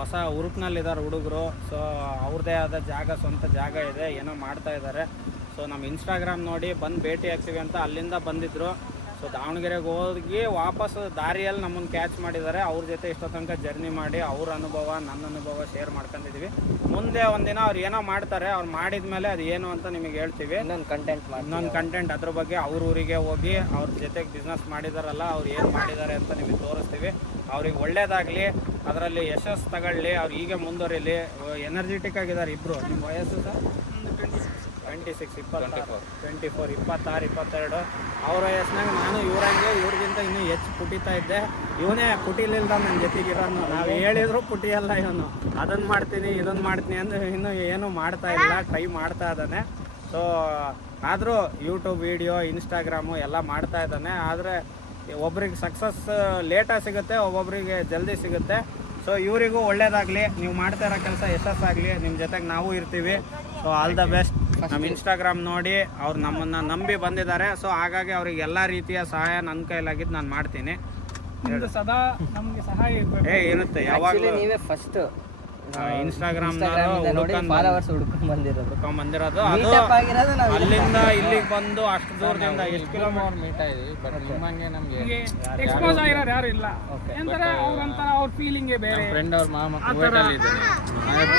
ಹೊಸ ಉರುಕ್ನಲ್ಲಿದ್ದಾರೆ ಹುಡುಗರು. ಸೊ ಅವ್ರದ್ದೇ ಆದ ಜಾಗ, ಸ್ವಂತ ಜಾಗ ಇದೆ, ಏನೋ ಮಾಡ್ತಾ ಇದ್ದಾರೆ. ಸೊ ನಮ್ಮ ಇನ್ಸ್ಟಾಗ್ರಾಮ್ ನೋಡಿ ಬಂದು ಭೇಟಿ ಆಗ್ತೀವಿ ಅಂತ ಅಲ್ಲಿಂದ ಬಂದಿದ್ದರು. ಸೊ ದಾವಣಗೆರೆಗೆ ಹೋಗಿ ವಾಪಸ್ ದಾರಿಯಲ್ಲಿ ನಮ್ಮನ್ನು ಕ್ಯಾಚ್ ಮಾಡಿದ್ದಾರೆ. ಅವ್ರ ಜೊತೆ ಇಷ್ಟೋ ತನಕ ಜರ್ನಿ ಮಾಡಿ ಅವ್ರ ಅನುಭವ, ನನ್ನ ಅನುಭವ ಶೇರ್ ಮಾಡ್ಕೊಂಡಿದ್ದೀವಿ. ಮುಂದೆ ಒಂದಿನ ಅವ್ರು ಏನೋ ಮಾಡ್ತಾರೆ, ಅವ್ರು ಮಾಡಿದ ಮೇಲೆ ಅದು ಏನು ಅಂತ ನಿಮಗೆ ಹೇಳ್ತೀವಿ. ಇನ್ನೊಂದು ಕಂಟೆಂಟ್ ಅದ್ರ ಬಗ್ಗೆ ಅವ್ರ ಊರಿಗೆ ಹೋಗಿ ಅವ್ರ ಜೊತೆಗೆ ಬಿಸ್ನೆಸ್ ಮಾಡಿದಾರಲ್ಲ, ಅವ್ರು ಏನು ಮಾಡಿದ್ದಾರೆ ಅಂತ ನಿಮಗೆ ತೋರಿಸ್ತೀವಿ. ಅವ್ರಿಗೆ ಒಳ್ಳೇದಾಗಲಿ, ಅದರಲ್ಲಿ ಯಶಸ್ಸು ತಗೊಳ್ಳಿ, ಅವ್ರು ಹೀಗೆ ಮುಂದುವರಿಲಿ. ಎನರ್ಜೆಟಿಕ್ ಆಗಿದ್ದಾರೆ ಇಬ್ಬರು. ನಿಮ್ಮ ವಯಸ್ಸು ಸರ್? 26, 24, 26, 22. ಅವ್ರ ವಯಸ್ಸಿನಾಗ ನಾನು ಇವ್ರಿಗಿಂತ ಇನ್ನೂ ಹೆಚ್ಚು ಪುಟಿತಾ ಇದ್ದೆ. ಇವನೇ ಪುಟಿಲಿಲ್ದ ನನ್ನ ಜೊತೆಗಿರೋನು. ನಾವು ಹೇಳಿದ್ರು ಪುಟಿಯಲ್ಲ ಇವನು. ಅದನ್ನು ಮಾಡ್ತೀನಿ, ಇದನ್ನು ಮಾಡ್ತೀನಿ ಅಂದರೆ ಇನ್ನೂ ಏನೂ ಮಾಡ್ತಾ ಇಲ್ಲ, ಟ್ರೈ ಮಾಡ್ತಾ ಇದ್ದಾನೆ. ಸೊ ಆದರೂ ಯೂಟ್ಯೂಬ್ ವೀಡಿಯೋ, ಇನ್ಸ್ಟಾಗ್ರಾಮು ಎಲ್ಲ ಮಾಡ್ತಾ ಇದ್ದಾನೆ. ಆದರೆ ಒಬ್ರಿಗೆ ಸಕ್ಸಸ್ ಲೇಟಾಗಿ ಸಿಗುತ್ತೆ, ಒಬ್ಬೊಬ್ಬರಿಗೆ ಜಲ್ದಿ ಸಿಗುತ್ತೆ. ಸೊ ಇವರಿಗೂ ಒಳ್ಳೇದಾಗಲಿ, ನೀವು ಮಾಡ್ತಾ ಇರೋ ಕೆಲಸ ಯಶಸ್ಸಾಗಲಿ. ನಿಮ್ಮ ಜೊತೆಗೆ ನಾವು ಇರ್ತೀವಿ. So all the best. ನಮ್ಮ ಇನ್ಸ್ಟಾಗ್ರಾಮ್ ನೋಡಿ ಅವ್ರು ನಮ್ಮನ್ನು ನಂಬಿ ಬಂದಿದ್ದಾರೆ. ಸೊ ಹಾಗಾಗಿ ಅವ್ರಿಗೆ ಎಲ್ಲ ರೀತಿಯ ಸಹಾಯ ನನ್ನ ಕೈಲಾಗಿದ್ದು ನಾನು ಮಾಡ್ತೀನಿ. ಸದಾ ನಮಗೆ ಸಹಾಯ ಇರುತ್ತೆ ಯಾವಾಗಲೂ. ನೀವೇ ಫಸ್ಟ್ ಇನ್ಸ್ಟಾಗ್ರಾಮ್ ಫಾಲೋವರ್ಸ್ ಹುಡ್ಕೊಂಡ್ ಬಂದಿರೋದು. ಅದು ಅಲ್ಲಿಂದ ಇಲ್ಲಿಗೆ ಬಂದು ಅಷ್ಟು ದೂರದಿಂದ ಎಷ್ಟು ಕಿಲೋಮೀಟರ್ ಮೀಟ್ ಆಯ್ತು. ಬಟ್ ನಿಮ್ಮಂಗೆ ನಮಗೆ ಎಕ್ಸ್ಪೋಸ್ ಆಗಿರೋರು ಯಾರು ಇಲ್ಲ. ಅಂದ್ರೆ ಅವ್ರಂತರ ಅವ್ರ ಫೀಲಿಂಗೇ ಬೇರೆ. ಫ್ರೆಂಡ್ ಅವ್ರ ಮಾಮ ಕುವೈಟಲ್ಲಿ ಇದ್ದಾರೆ.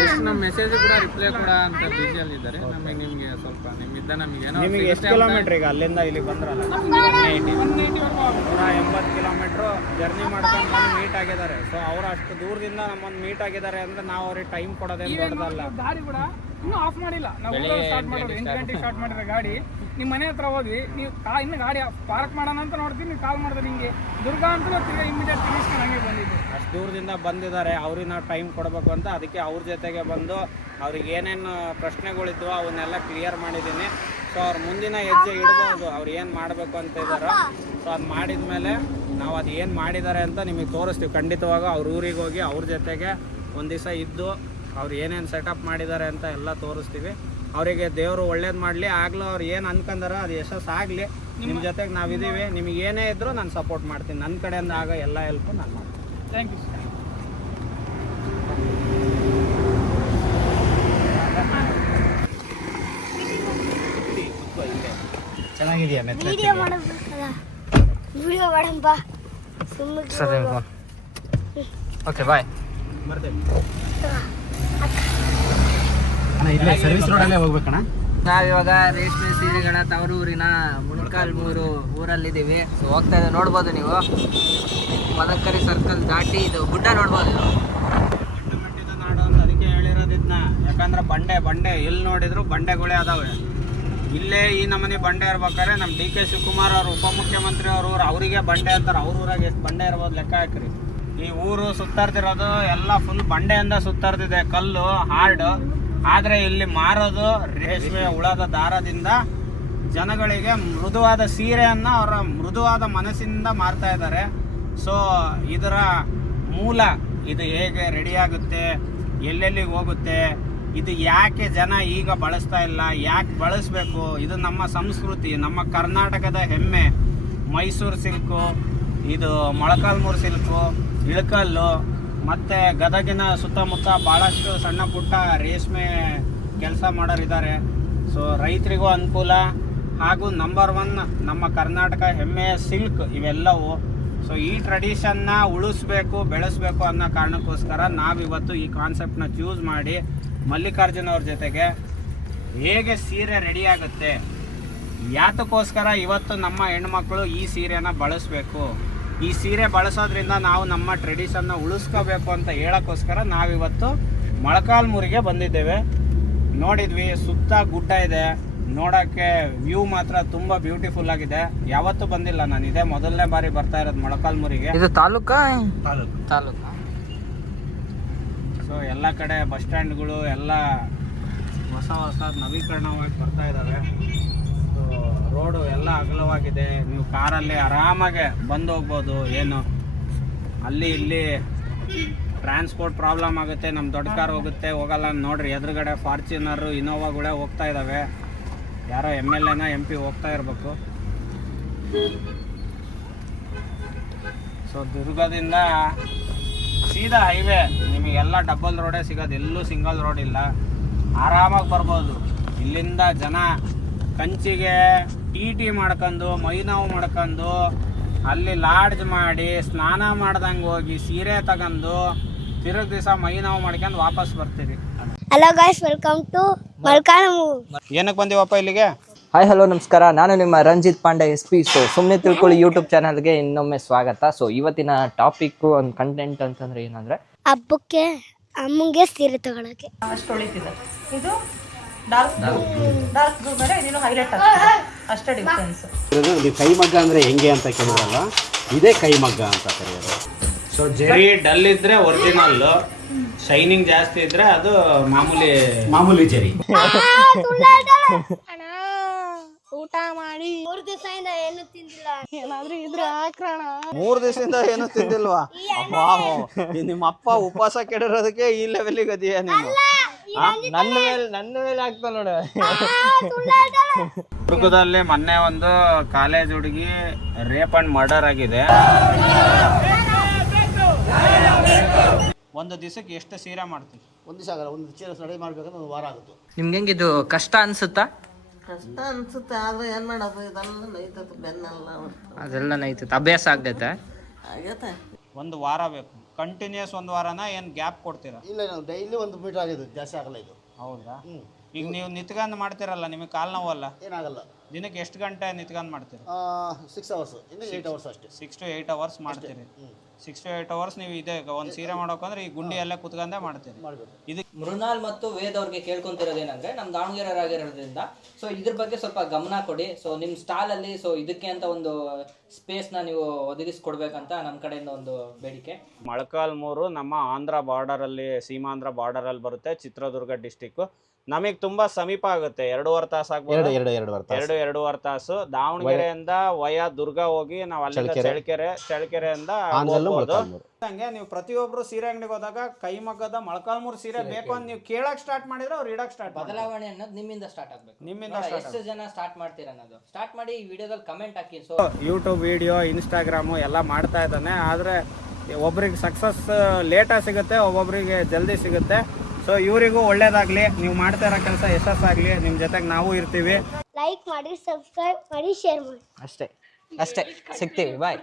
ಜಸ್ಟ್ ನಮ್ಮ ಮೆಸೇಜ್ ಕೂಡ ರಿಪ್ಲೈ ಕೂಡ ಅಂತ ಬಿಸಿಯಲ್ಲಿ ಇದ್ದಾರೆ. ನಮಗೆ ನಿಮಗೆ ಸ್ವಲ್ಪ ನಿಮ್ಮಿಂದ ನಿಮಗೆ ಎಷ್ಟು ಕಿಲೋಮೀಟರ್ ಈಗ ಅಲ್ಲಿಂದ ಇಲ್ಲಿಗೆ ಬಂದ್ರಲ್ಲ? 180 ಕಿಲೋಮೀಟ್ರು ಜರ್ನಿ ಮಾಡ್ಕೊಂಡು ಬಂದು ಮೀಟ್ ಆಗಿದ್ದಾರೆ. ಸೊ ಅವ್ರು ಅಷ್ಟು ದೂರದಿಂದ ನಮ್ಮನ್ನು ಮೀಟ್ ಆಗಿದ್ದಾರೆ ಅಂದ್ರೆ ನಾವು ಅವ್ರಿಗೆ ಟೈಮ್ ಕೊಡೋದೇನು ದೊಡ್ಡದಲ್ಲ. ಗಾಡಿ ಕೂಡ ಇನ್ನೂ ಆಫ್ ಮಾಡಿಲ್ಲ. ನಾವು ಸ್ಟಾರ್ಟ್ ಮಾಡೋದು 8 ಗಂಟೆಗೆ ಸ್ಟಾರ್ಟ್ ಮಾಡಿದ್ರೆ ಗಾಡಿ ನಿಮ್ಮ ಮನೆ ಹತ್ರ ಹೋದ್ವಿ. ನೀವು ಇನ್ನು ಗಾಡಿ ಪಾರ್ಕ್ ಮಾಡೋಣ ಅಂತ ನೋಡ್ತೀನಿ, ನೀವು ಕಾಲ್ ಮಾಡಿದ್ರೆ ನಿಮಗೆ ದುರ್ಗ ಅಂತ ಗೊತ್ತಿಲ್ಲ. ಇಮಿಡಿಯೇಟ್ ತಿರ್ಗಿಸ್ಕೊಂಡು ಹಂಗೆ ಬಂದಿದ್ದು. ಅಷ್ಟು ದೂರದಿಂದ ಬಂದಿದ್ದಾರೆ, ಅವ್ರಿಗೆ ನಾವು ಟೈಮ್ ಕೊಡಬೇಕು ಅಂತ. ಅದಕ್ಕೆ ಅವ್ರ ಜೊತೆಗೆ ಬಂದು ಅವ್ರಿಗೆ ಏನೇನು ಪ್ರಶ್ನೆಗಳಿದ್ವು ಅವನ್ನೆಲ್ಲ ಕ್ಲಿಯರ್ ಮಾಡಿದ್ದೀನಿ. ಸೊ ಅವ್ರು ಮುಂದಿನ ಹೆಜ್ಜೆ ಇಡ್ಬೋದು, ಅವ್ರು ಏನು ಮಾಡಬೇಕು ಅಂತ ಇದ್ದಾರೋ. ಸೊ ಅದು ಮಾಡಿದ ಮೇಲೆ ನಾವು ಅದು ಏನು ಮಾಡಿದ್ದಾರೆ ಅಂತ ನಿಮಗೆ ತೋರಿಸ್ತೀವಿ. ಖಂಡಿತವಾಗ ಅವ್ರ ಊರಿಗೆ ಹೋಗಿ ಅವ್ರ ಜೊತೆಗೆ ಒಂದು ದಿವಸ ಇದ್ದು ಅವ್ರು ಏನೇನು ಸೆಟಪ್ ಮಾಡಿದ್ದಾರೆ ಅಂತ ಎಲ್ಲ ತೋರಿಸ್ತೀವಿ. ಅವರಿಗೆ ದೇವರು ಒಳ್ಳೇದು ಮಾಡಲಿ. ಆಗಲೂ ಅವ್ರು ಏನು ಅನ್ಕೊಂಡಾರೋ ಅದು ಯಶಸ್ಸಾಗಲಿ. ನಿಮ್ಮ ಜೊತೆಗೆ ನಾವಿದ್ದೀವಿ. ನಿಮಗೆ ಏನೇ ಇದ್ದರೂ ನಾನು ಸಪೋರ್ಟ್ ಮಾಡ್ತೀನಿ. ನನ್ನ ಕಡೆಯಿಂದ ಆಗ ಎಲ್ಲ ಹೆಲ್ಪು ನಾನು ಮಾಡ್ತೀನಿ. Thank you. ಚೆನ್ನಾಗಿದೆಯಾ? ವಿಡಿಯೋ ಮಾಡಬೇಕಲ್ಲ, ವಿಡಿಯೋ ಮಾಡಂಬ ಸುಮ್ಮನೆ. ಸರಿ, ಓಕೆ ಬಾಯ್. ಬರ್ತೇವೆ. ಇಲ್ಲೇ ಸರ್ವಿಸ್ ರೋಡಲ್ಲೇ ಹೋಗ್ಬೇಕಣ್ಣ. ನಾವಿವಾಗ ರೇಷ್ಮೆ ಸೀರೆಗಳ ತವರೂರಿನ ಮುಣಕಾಲ್ಮೂರು ಊರಲ್ಲಿದ್ದೀವಿ. ಸೊ ಹೋಗ್ತಾ ಇದೆ, ನೋಡ್ಬೋದು ನೀವು. ಮದಕರಿ ಸರ್ಕಲ್ ದಾಟಿ ಇದು ಗುಡ್ಡ ನೋಡ್ಬೋದು. ಮೆಟ್ಟಿದ ನಾಡು ಅಂತ ಅದಕ್ಕೆ ಹೇಳಿರೋದಿದ್ನ. ಯಾಕಂದ್ರೆ ಬಂಡೆ ಎಲ್ಲಿ ನೋಡಿದ್ರು ಬಂಡೆಗಳೇ ಅದಾವೆ. ಇಲ್ಲೇ ಈ ನಮೂನಿ ಬಂಡೆ ಇರ್ಬೇಕಾದ್ರೆ ನಮ್ಮ DK ಶಿವಕುಮಾರ್ ಅವರು ಉಪಮುಖ್ಯಮಂತ್ರಿ ಅವ್ರ ಊರು, ಅವರಿಗೆ ಬಂಡೆ ಅಂತಾರೆ. ಅವ್ರ ಊರಾಗ ಎಷ್ಟು ಬಂಡೆ ಇರ್ಬೋದು ಲೆಕ್ಕ ಹಾಕ್ರಿ. ಈ ಊರು ಸುತ್ತಾಡ್ತಿರೋದು ಎಲ್ಲ ಫುಲ್ ಬಂಡೆಯಿಂದ ಸುತ್ತಾಡ್ತಿದೆ, ಕಲ್ಲು ಹಾರ್ಡ್. ಆದರೆ ಇಲ್ಲಿ ಮಾರೋದು ರೇಷ್ಮೆ ಹುಳದ ದಾರದಿಂದ ಜನಗಳಿಗೆ ಮೃದುವಾದ ಸೀರೆಯನ್ನು ಅವರ ಮೃದುವಾದ ಮನಸ್ಸಿನಿಂದ ಮಾರ್ತಾ ಇದ್ದಾರೆ. ಸೊ ಇದರ ಮೂಲ, ಇದು ಹೇಗೆ ರೆಡಿಯಾಗುತ್ತೆ, ಎಲ್ಲೆಲ್ಲಿಗೆ ಹೋಗುತ್ತೆ, ಇದು ಯಾಕೆ ಜನ ಈಗ ಬಳಸ್ತಾ ಇಲ್ಲ, ಯಾಕೆ ಬಳಸಬೇಕು, ಇದು ನಮ್ಮ ಸಂಸ್ಕೃತಿ, ನಮ್ಮ ಕರ್ನಾಟಕದ ಹೆಮ್ಮೆ. ಮೈಸೂರು ಸಿಲ್ಕು, ಇದು ಮೊಳಕಾಲ್ಮೂರು ಸಿಲ್ಕು, ಇಳಕಲ್ಲು, ಮತ್ತು ಗದಗಿನ ಸುತ್ತಮುತ್ತ ಭಾಳಷ್ಟು ಸಣ್ಣ ಪುಟ್ಟ ರೇಷ್ಮೆ ಕೆಲಸ ಮಾಡೋರಿದ್ದಾರೆ. ಸೊ ರೈತರಿಗೂ ಅನುಕೂಲ, ಹಾಗೂ ನಂಬರ್ 1 ನಮ್ಮ ಕರ್ನಾಟಕ ಹೆಮ್ಮೆಯ ಸಿಲ್ಕ್ ಇವೆಲ್ಲವು. ಸೊ ಈ ಟ್ರೆಡಿಷನ್ನ ಉಳಿಸ್ಬೇಕು, ಬೆಳೆಸಬೇಕು ಅನ್ನೋ ಕಾರಣಕ್ಕೋಸ್ಕರ ನಾವಿವತ್ತು ಈ ಕಾನ್ಸೆಪ್ಟನ್ನ ಚೂಸ್ ಮಾಡಿ ಮಲ್ಲಿಕಾರ್ಜುನ್ ಅವ್ರ ಜೊತೆಗೆ ಹೇಗೆ ಸೀರೆ ರೆಡಿಯಾಗುತ್ತೆ, ಯಾತಕ್ಕೋಸ್ಕರ ಇವತ್ತು ನಮ್ಮ ಹೆಣ್ಮಕ್ಳು ಈ ಸೀರೆನ ಬಳಸಬೇಕು, ಈ ಸೀರೆ ಬಳಸೋದ್ರಿಂದ ನಾವು ನಮ್ಮ ಟ್ರೆಡಿಷನ್ನ ಉಳಿಸ್ಕೋಬೇಕು ಅಂತ ಹೇಳೋಕ್ಕೋಸ್ಕರ ನಾವಿವತ್ತು ಮೊಳಕಾಲ್ಮೂರಿಗೆ ಬಂದಿದ್ದೇವೆ. ನೋಡಿದ್ವಿ, ಸುತ್ತ ಗುಡ್ಡ ಇದೆ, ನೋಡೋಕ್ಕೆ ವ್ಯೂ ಮಾತ್ರ ತುಂಬ ಬ್ಯೂಟಿಫುಲ್ ಆಗಿದೆ. ಯಾವತ್ತೂ ಬಂದಿಲ್ಲ ನಾನು, ಇದೇ ಮೊದಲನೇ ಬಾರಿ ಬರ್ತಾ ಇರೋದು ಮೊಳಕಾಲ್ಮೂರಿಗೆ. ಇದು ತಾಲೂಕಾ? ತಾಲೂಕಾ. ಸೊ ಎಲ್ಲ ಕಡೆ ಬಸ್ ಸ್ಟ್ಯಾಂಡ್ಗಳು ಎಲ್ಲ ಹೊಸ ನವೀಕರಣವಾಗಿ ಬರ್ತಾ ಇದ್ದಾವೆ. ಸೊ ರೋಡು ಎಲ್ಲ ಅಗಲವಾಗಿದೆ, ನೀವು ಕಾರಲ್ಲಿ ಆರಾಮಾಗೆ ಬಂದು ಹೋಗ್ಬೋದು. ಏನು ಅಲ್ಲಿ ಇಲ್ಲಿ ಟ್ರಾನ್ಸ್ಪೋರ್ಟ್ ಪ್ರಾಬ್ಲಮ್ ಆಗುತ್ತೆ, ನಮ್ಮ ದೊಡ್ಡ ಕಾರ್ ಹೋಗಲ್ಲ. ನೋಡ್ರಿ ಎದುರುಗಡೆ ಫಾರ್ಚುನರು, ಇನೋವಾಗಳೇ ಹೋಗ್ತಾ ಇದ್ದಾವೆ. ಯಾರೋ MLA MP ಹೋಗ್ತಾ ಇರಬೇಕು. ಸೊ ದುರ್ಗದಿಂದ ಸೀದಾ ಹೈವೇ, ನಿಮಗೆಲ್ಲ ಡಬಲ್ ರೋಡೇ ಸಿಗೋದು, ಎಲ್ಲೂ ಸಿಂಗಲ್ ರೋಡ್ ಇಲ್ಲ. ಆರಾಮಾಗಿ ಬರ್ಬೋದು. ಇಲ್ಲಿಂದ ಜನ ಕಂಚಿಗೆ ಟಿ ಮಾಡ್ಕೊಂಡು, ಮೈನಾವು ಮಾಡ್ಕೊಂಡು, ಅಲ್ಲಿ ಲಾಡ್ಜ್ ಮಾಡಿ, ಸ್ನಾನ ಮಾಡ್ದಂಗೆ ಹೋಗಿ, ಸೀರೆ ತಗೊಂಡು ತಿರುಗಿ ದಿವಸ ಮೈನಾವು ಮಾಡ್ಕೊಂಡು ವಾಪಸ್ ಬರ್ತೀವಿ. Hello guys, welcome to Molakalmuru. ಏನಕ್ಕೆ ಬಂದಿವಪ್ಪ ಇಲ್ಲಿಗೆ? ಹಾಯ್ ಹಲೋ ನಮಸ್ಕಾರ, ನಾನು ನಿಮ್ಮ ರಂಜಿತ್ ಪಾಂಡೆ SP. ಸೊ ಸುಮ್ಮನೆ ತಿಳ್ಕೊಳ್ಳಿ ಯೂಟ್ಯೂಬ್ ಚಾನಲ್ಗೆ ಇನ್ನೊಮ್ಮೆ ಸ್ವಾಗತ. ಸೊ ಇವತ್ತಿನ ಟಾಪಿಕ್ಕು ಒಂದು ಕಂಟೆಂಟ್ ಅಂತಂದರೆ ಏನಂದರೆ, ಹಬ್ಬಕ್ಕೆ ಅಮ್ಮಂಗೆ ಸೀರೆ ತಗೊಳಕ್ಕೆ. ಅಷ್ಟು ಹೊಳಿತಿದೆ. ಇದು ಡಾರ್ಕ್ ಬ್ಲೂ ಬೇರೆ, ಇದೇನು ಹೈಲೈಟ್ ಆಗ್ತದೆ, ಅಷ್ಟೇ ಡಿಫ್ರೆನ್ಸ್. ನೀವು ಕೈಮಗ್ಗ ಅಂದರೆ ಹೆಂಗೆ ಅಂತ ಕೇಳಿದ್ರಲ್ಲ, ಇದೇ ಕೈಮಗ್ಗ ಅಂತ ಕರೆಯೋದು. ಸೊ ಜರಿ ಡಲ್ ಇದ್ರೆ ಒರಿಜಿನಲ್, ಶೈನಿಂಗ್ ಜಾಸ್ತಿ ಇದ್ರೆ ಅದು ಮಾಮೂಲಿ ಜರಿ. ಊಟ ಮಾಡಿ 3 ದಿವಸದಿಂದ ಏನು ತಿಂದಿಲ್ಲ. ಏನಾದ್ರೂ ಇದ್ರೆ ಹಾಕೋಣ. 3 ದಿವಸದಿಂದ ಏನು ತಿಂದಿಲ್ವಾ? ನಿಮ್ಮ ಅಪ್ಪ ಉಪವಾಸ ಕೆಡಿರೋದಕ್ಕೆ ಈ ಲೆವೆಲಿಗೆ ಅದೀಯ ನೀನು. ನನ್ನ ಮೇಲೆ ಆಗ್ತಾ ನೋಡ. ದುರ್ಗದಲ್ಲಿ ಮೊನ್ನೆ ಒಂದು ಕಾಲೇಜ್ ಹುಡುಗಿ ರೇಪ್ ಅಂಡ್ ಮರ್ಡರ್ ಆಗಿದೆ. ಒಂದು ದಿವಸಕ್ಕೆ ಎಷ್ಟು ಸೀರೆ ಮಾಡ್ತೀವಿ? ಒಂದು ದಿವಸ ಆಗಲ್ಲ, ಒಂದು ಚೀಲ ರೆಡಿ ಮಾಡ್ಬೇಕಂದ್ರೆ ಒಂದು ವಾರ ಆಗುತ್ತೆ. ನಿಮ್ಗೆ ಹೆಂಗಿದು ಕಷ್ಟ ಅನ್ಸುತ್ತಾ? ಕಷ್ಟ ಅನ್ಸುತ್ತೆ, ಆದ್ರೆ ಏನ್ ಮಾಡೋದು, ಇದೆಲ್ಲ ನೈತತ್ತು ಬೆನ್ನೆಲ್ಲ ಅದೆಲ್ಲ ನೈತೈತೆ, ಅಭ್ಯಾಸ ಆಗೈತೆ. ಆಗತ್ತೆ. ಒಂದು ವಾರ ಬೇಕು ಕಂಟಿನ್ಯೂಸ್. ಒಂದು ವಾರನ ಏನು ಗ್ಯಾಪ್ ಕೊಡ್ತೀರಾ? ಇಲ್ಲ, ನಾವು ಡೈಲಿ 1 ಮೀಟರ್ ಆಗಿದೆ, ಜಾಸ್ತಿ ಆಗಲ್ಲ ಇದು. ಹೌದಾ? ಈಗ ನೀವು ನಿತ್ಕೊಂಡು ಮಾಡ್ತೀರಲ್ಲ, ನಿಮಗೆ ಕಾಲು ನೋವಲ್ಲ? ಏನಾಗಲ್ಲ. ದಿನಕ್ಕೆ ಎಷ್ಟು ಗಂಟೆ ನಿತ್ಕೊಂಡು ಮಾಡ್ತೀರಿ? 6 ಅವರ್ಸ್, ಇನ್ನು 8 ಅವರ್ಸ್ ಅಷ್ಟೇ. 6 to 8 ಅವರ್ಸ್ ಮಾಡ್ತೀರಿ. 6 to 8 ಅವರ್ಸ್ ನೀವು ಇದೆ ಒಂದು ಸೀರೆ ಮಾಡೋಕಂದ್ರೆ ಈ ಗುಂಡಿಯಲ್ಲೇ ಕುತ್ಕೊಂಡೇ ಮಾಡ್ತೀರಿ. ಇದು ಮೃಣಾಲ್ ಮತ್ತು ವೇದ್ ಅವ್ರಿಗೆ ಕೇಳ್ಕೊಂತಿರೋದೇನಂದ್ರೆ, ನಮ್ಮ ದಾವಣಗೆರೆಯವರಾಗಿರೋದ್ರಿಂದ ಸೊ ಇದ್ರ ಬಗ್ಗೆ ಸ್ವಲ್ಪ ಗಮನ ಕೊಡಿ. ಸೊ ನಿಮ್ಮ ಸ್ಟಾಲಲ್ಲಿ ಸೊ ಇದಕ್ಕೆ ಅಂತ ಒಂದು ಸ್ಪೇಸ್ನ ನೀವು ಒದಗಿಸ್ಕೊಡ್ಬೇಕಂತ ನಮ್ಮ ಕಡೆಯಿಂದ ಒಂದು ಬೇಡಿಕೆ. ಮೊಳಕಾಲ್ಮೂರು ನಮ್ಮ ಆಂಧ್ರ ಬಾರ್ಡರಲ್ಲಿ, ಸೀಮಾಂಧ್ರ ಬಾರ್ಡರಲ್ಲಿ ಬರುತ್ತೆ, ಚಿತ್ರದುರ್ಗ ಡಿಸ್ಟಿಕ್ಕು. ನಮಗೆ ತುಂಬಾ ಸಮೀಪ ಆಗುತ್ತೆ, 2.5 ತಾಸು ಆಗ್ಬೋದು. 2.5 ತಾಸು ದಾವಣಗೆರೆಯಿಂದ ವಯ ದುರ್ಗ ಹೋಗಿ ನಾವು ಅಲ್ಲಿಂದ ಚಳ್ಳಕೆರೆಯಿಂದ ಹಂಗೆ ನೀವು ಪ್ರತಿಯೊಬ್ರು ಸೀರೆ ಅಂಗಡಿಗೆ ಹೋದಾಗ ಕೈಮಗ್ಗದ ಮೊಳಕಾಲ್ಮೂರು ಸೀರೆ ಬೇಕು ಅಂತ ನೀವು ಕೇಳಕ್ ಸ್ಟಾರ್ಟ್ ಮಾಡಿದ್ರೆ ಅವ್ರು ಇಡಕ್ ಸ್ಟಾರ್ಟ್. ಬದಲಾವಣೆ ಅನ್ನೋದು ನಿಮ್ಮಿಂದ ಸ್ಟಾರ್ಟ್ ಆಗ್ಬೇಕು. ನಿಮ್ಮಿಂದ ಎಷ್ಟು ಜನ ಸ್ಟಾರ್ಟ್ ಮಾಡ್ತೀರ ಅನ್ನೋದು ಸ್ಟಾರ್ಟ್ ಮಾಡಿ ಈ ವಿಡಿಯೋದಲ್ಲಿ ಕಮೆಂಟ್ ಹಾಕಿ. ಸೊ ಯೂಟ್ಯೂಬ್ ವಿಡಿಯೋ, ಇನ್ಸ್ಟಾಗ್ರಾಮು ಎಲ್ಲ ಮಾಡ್ತಾ ಇದ್ದಾನೆ. ಆದರೆ ಒಬ್ರಿಗೆ ಸಕ್ಸಸ್ ಲೇಟಾಗಿ ಸಿಗುತ್ತೆ, ಒಬ್ಬೊಬ್ಬರಿಗೆ ಜಲ್ದಿ ಸಿಗುತ್ತೆ. ಸೊ ಇವರಿಗೂ ಒಳ್ಳೇದಾಗಲಿ, ನೀವು ಮಾಡ್ತಾ ಇರೋ ಕೆಲಸ ಯಶಸ್ಸಾಗಲಿ. ನಿಮ್ಮ ಜೊತೆಗೆ ನಾವು ಇರ್ತೀವಿ. ಲೈಕ್ ಮಾಡಿ, ಸಬ್ಸ್ಕ್ರೈಬ್ ಮಾಡಿ, ಶೇರ್ ಮಾಡಿ. ಅಷ್ಟೇ ಸಿಗ್ತೀವಿ. ಬಾಯ್.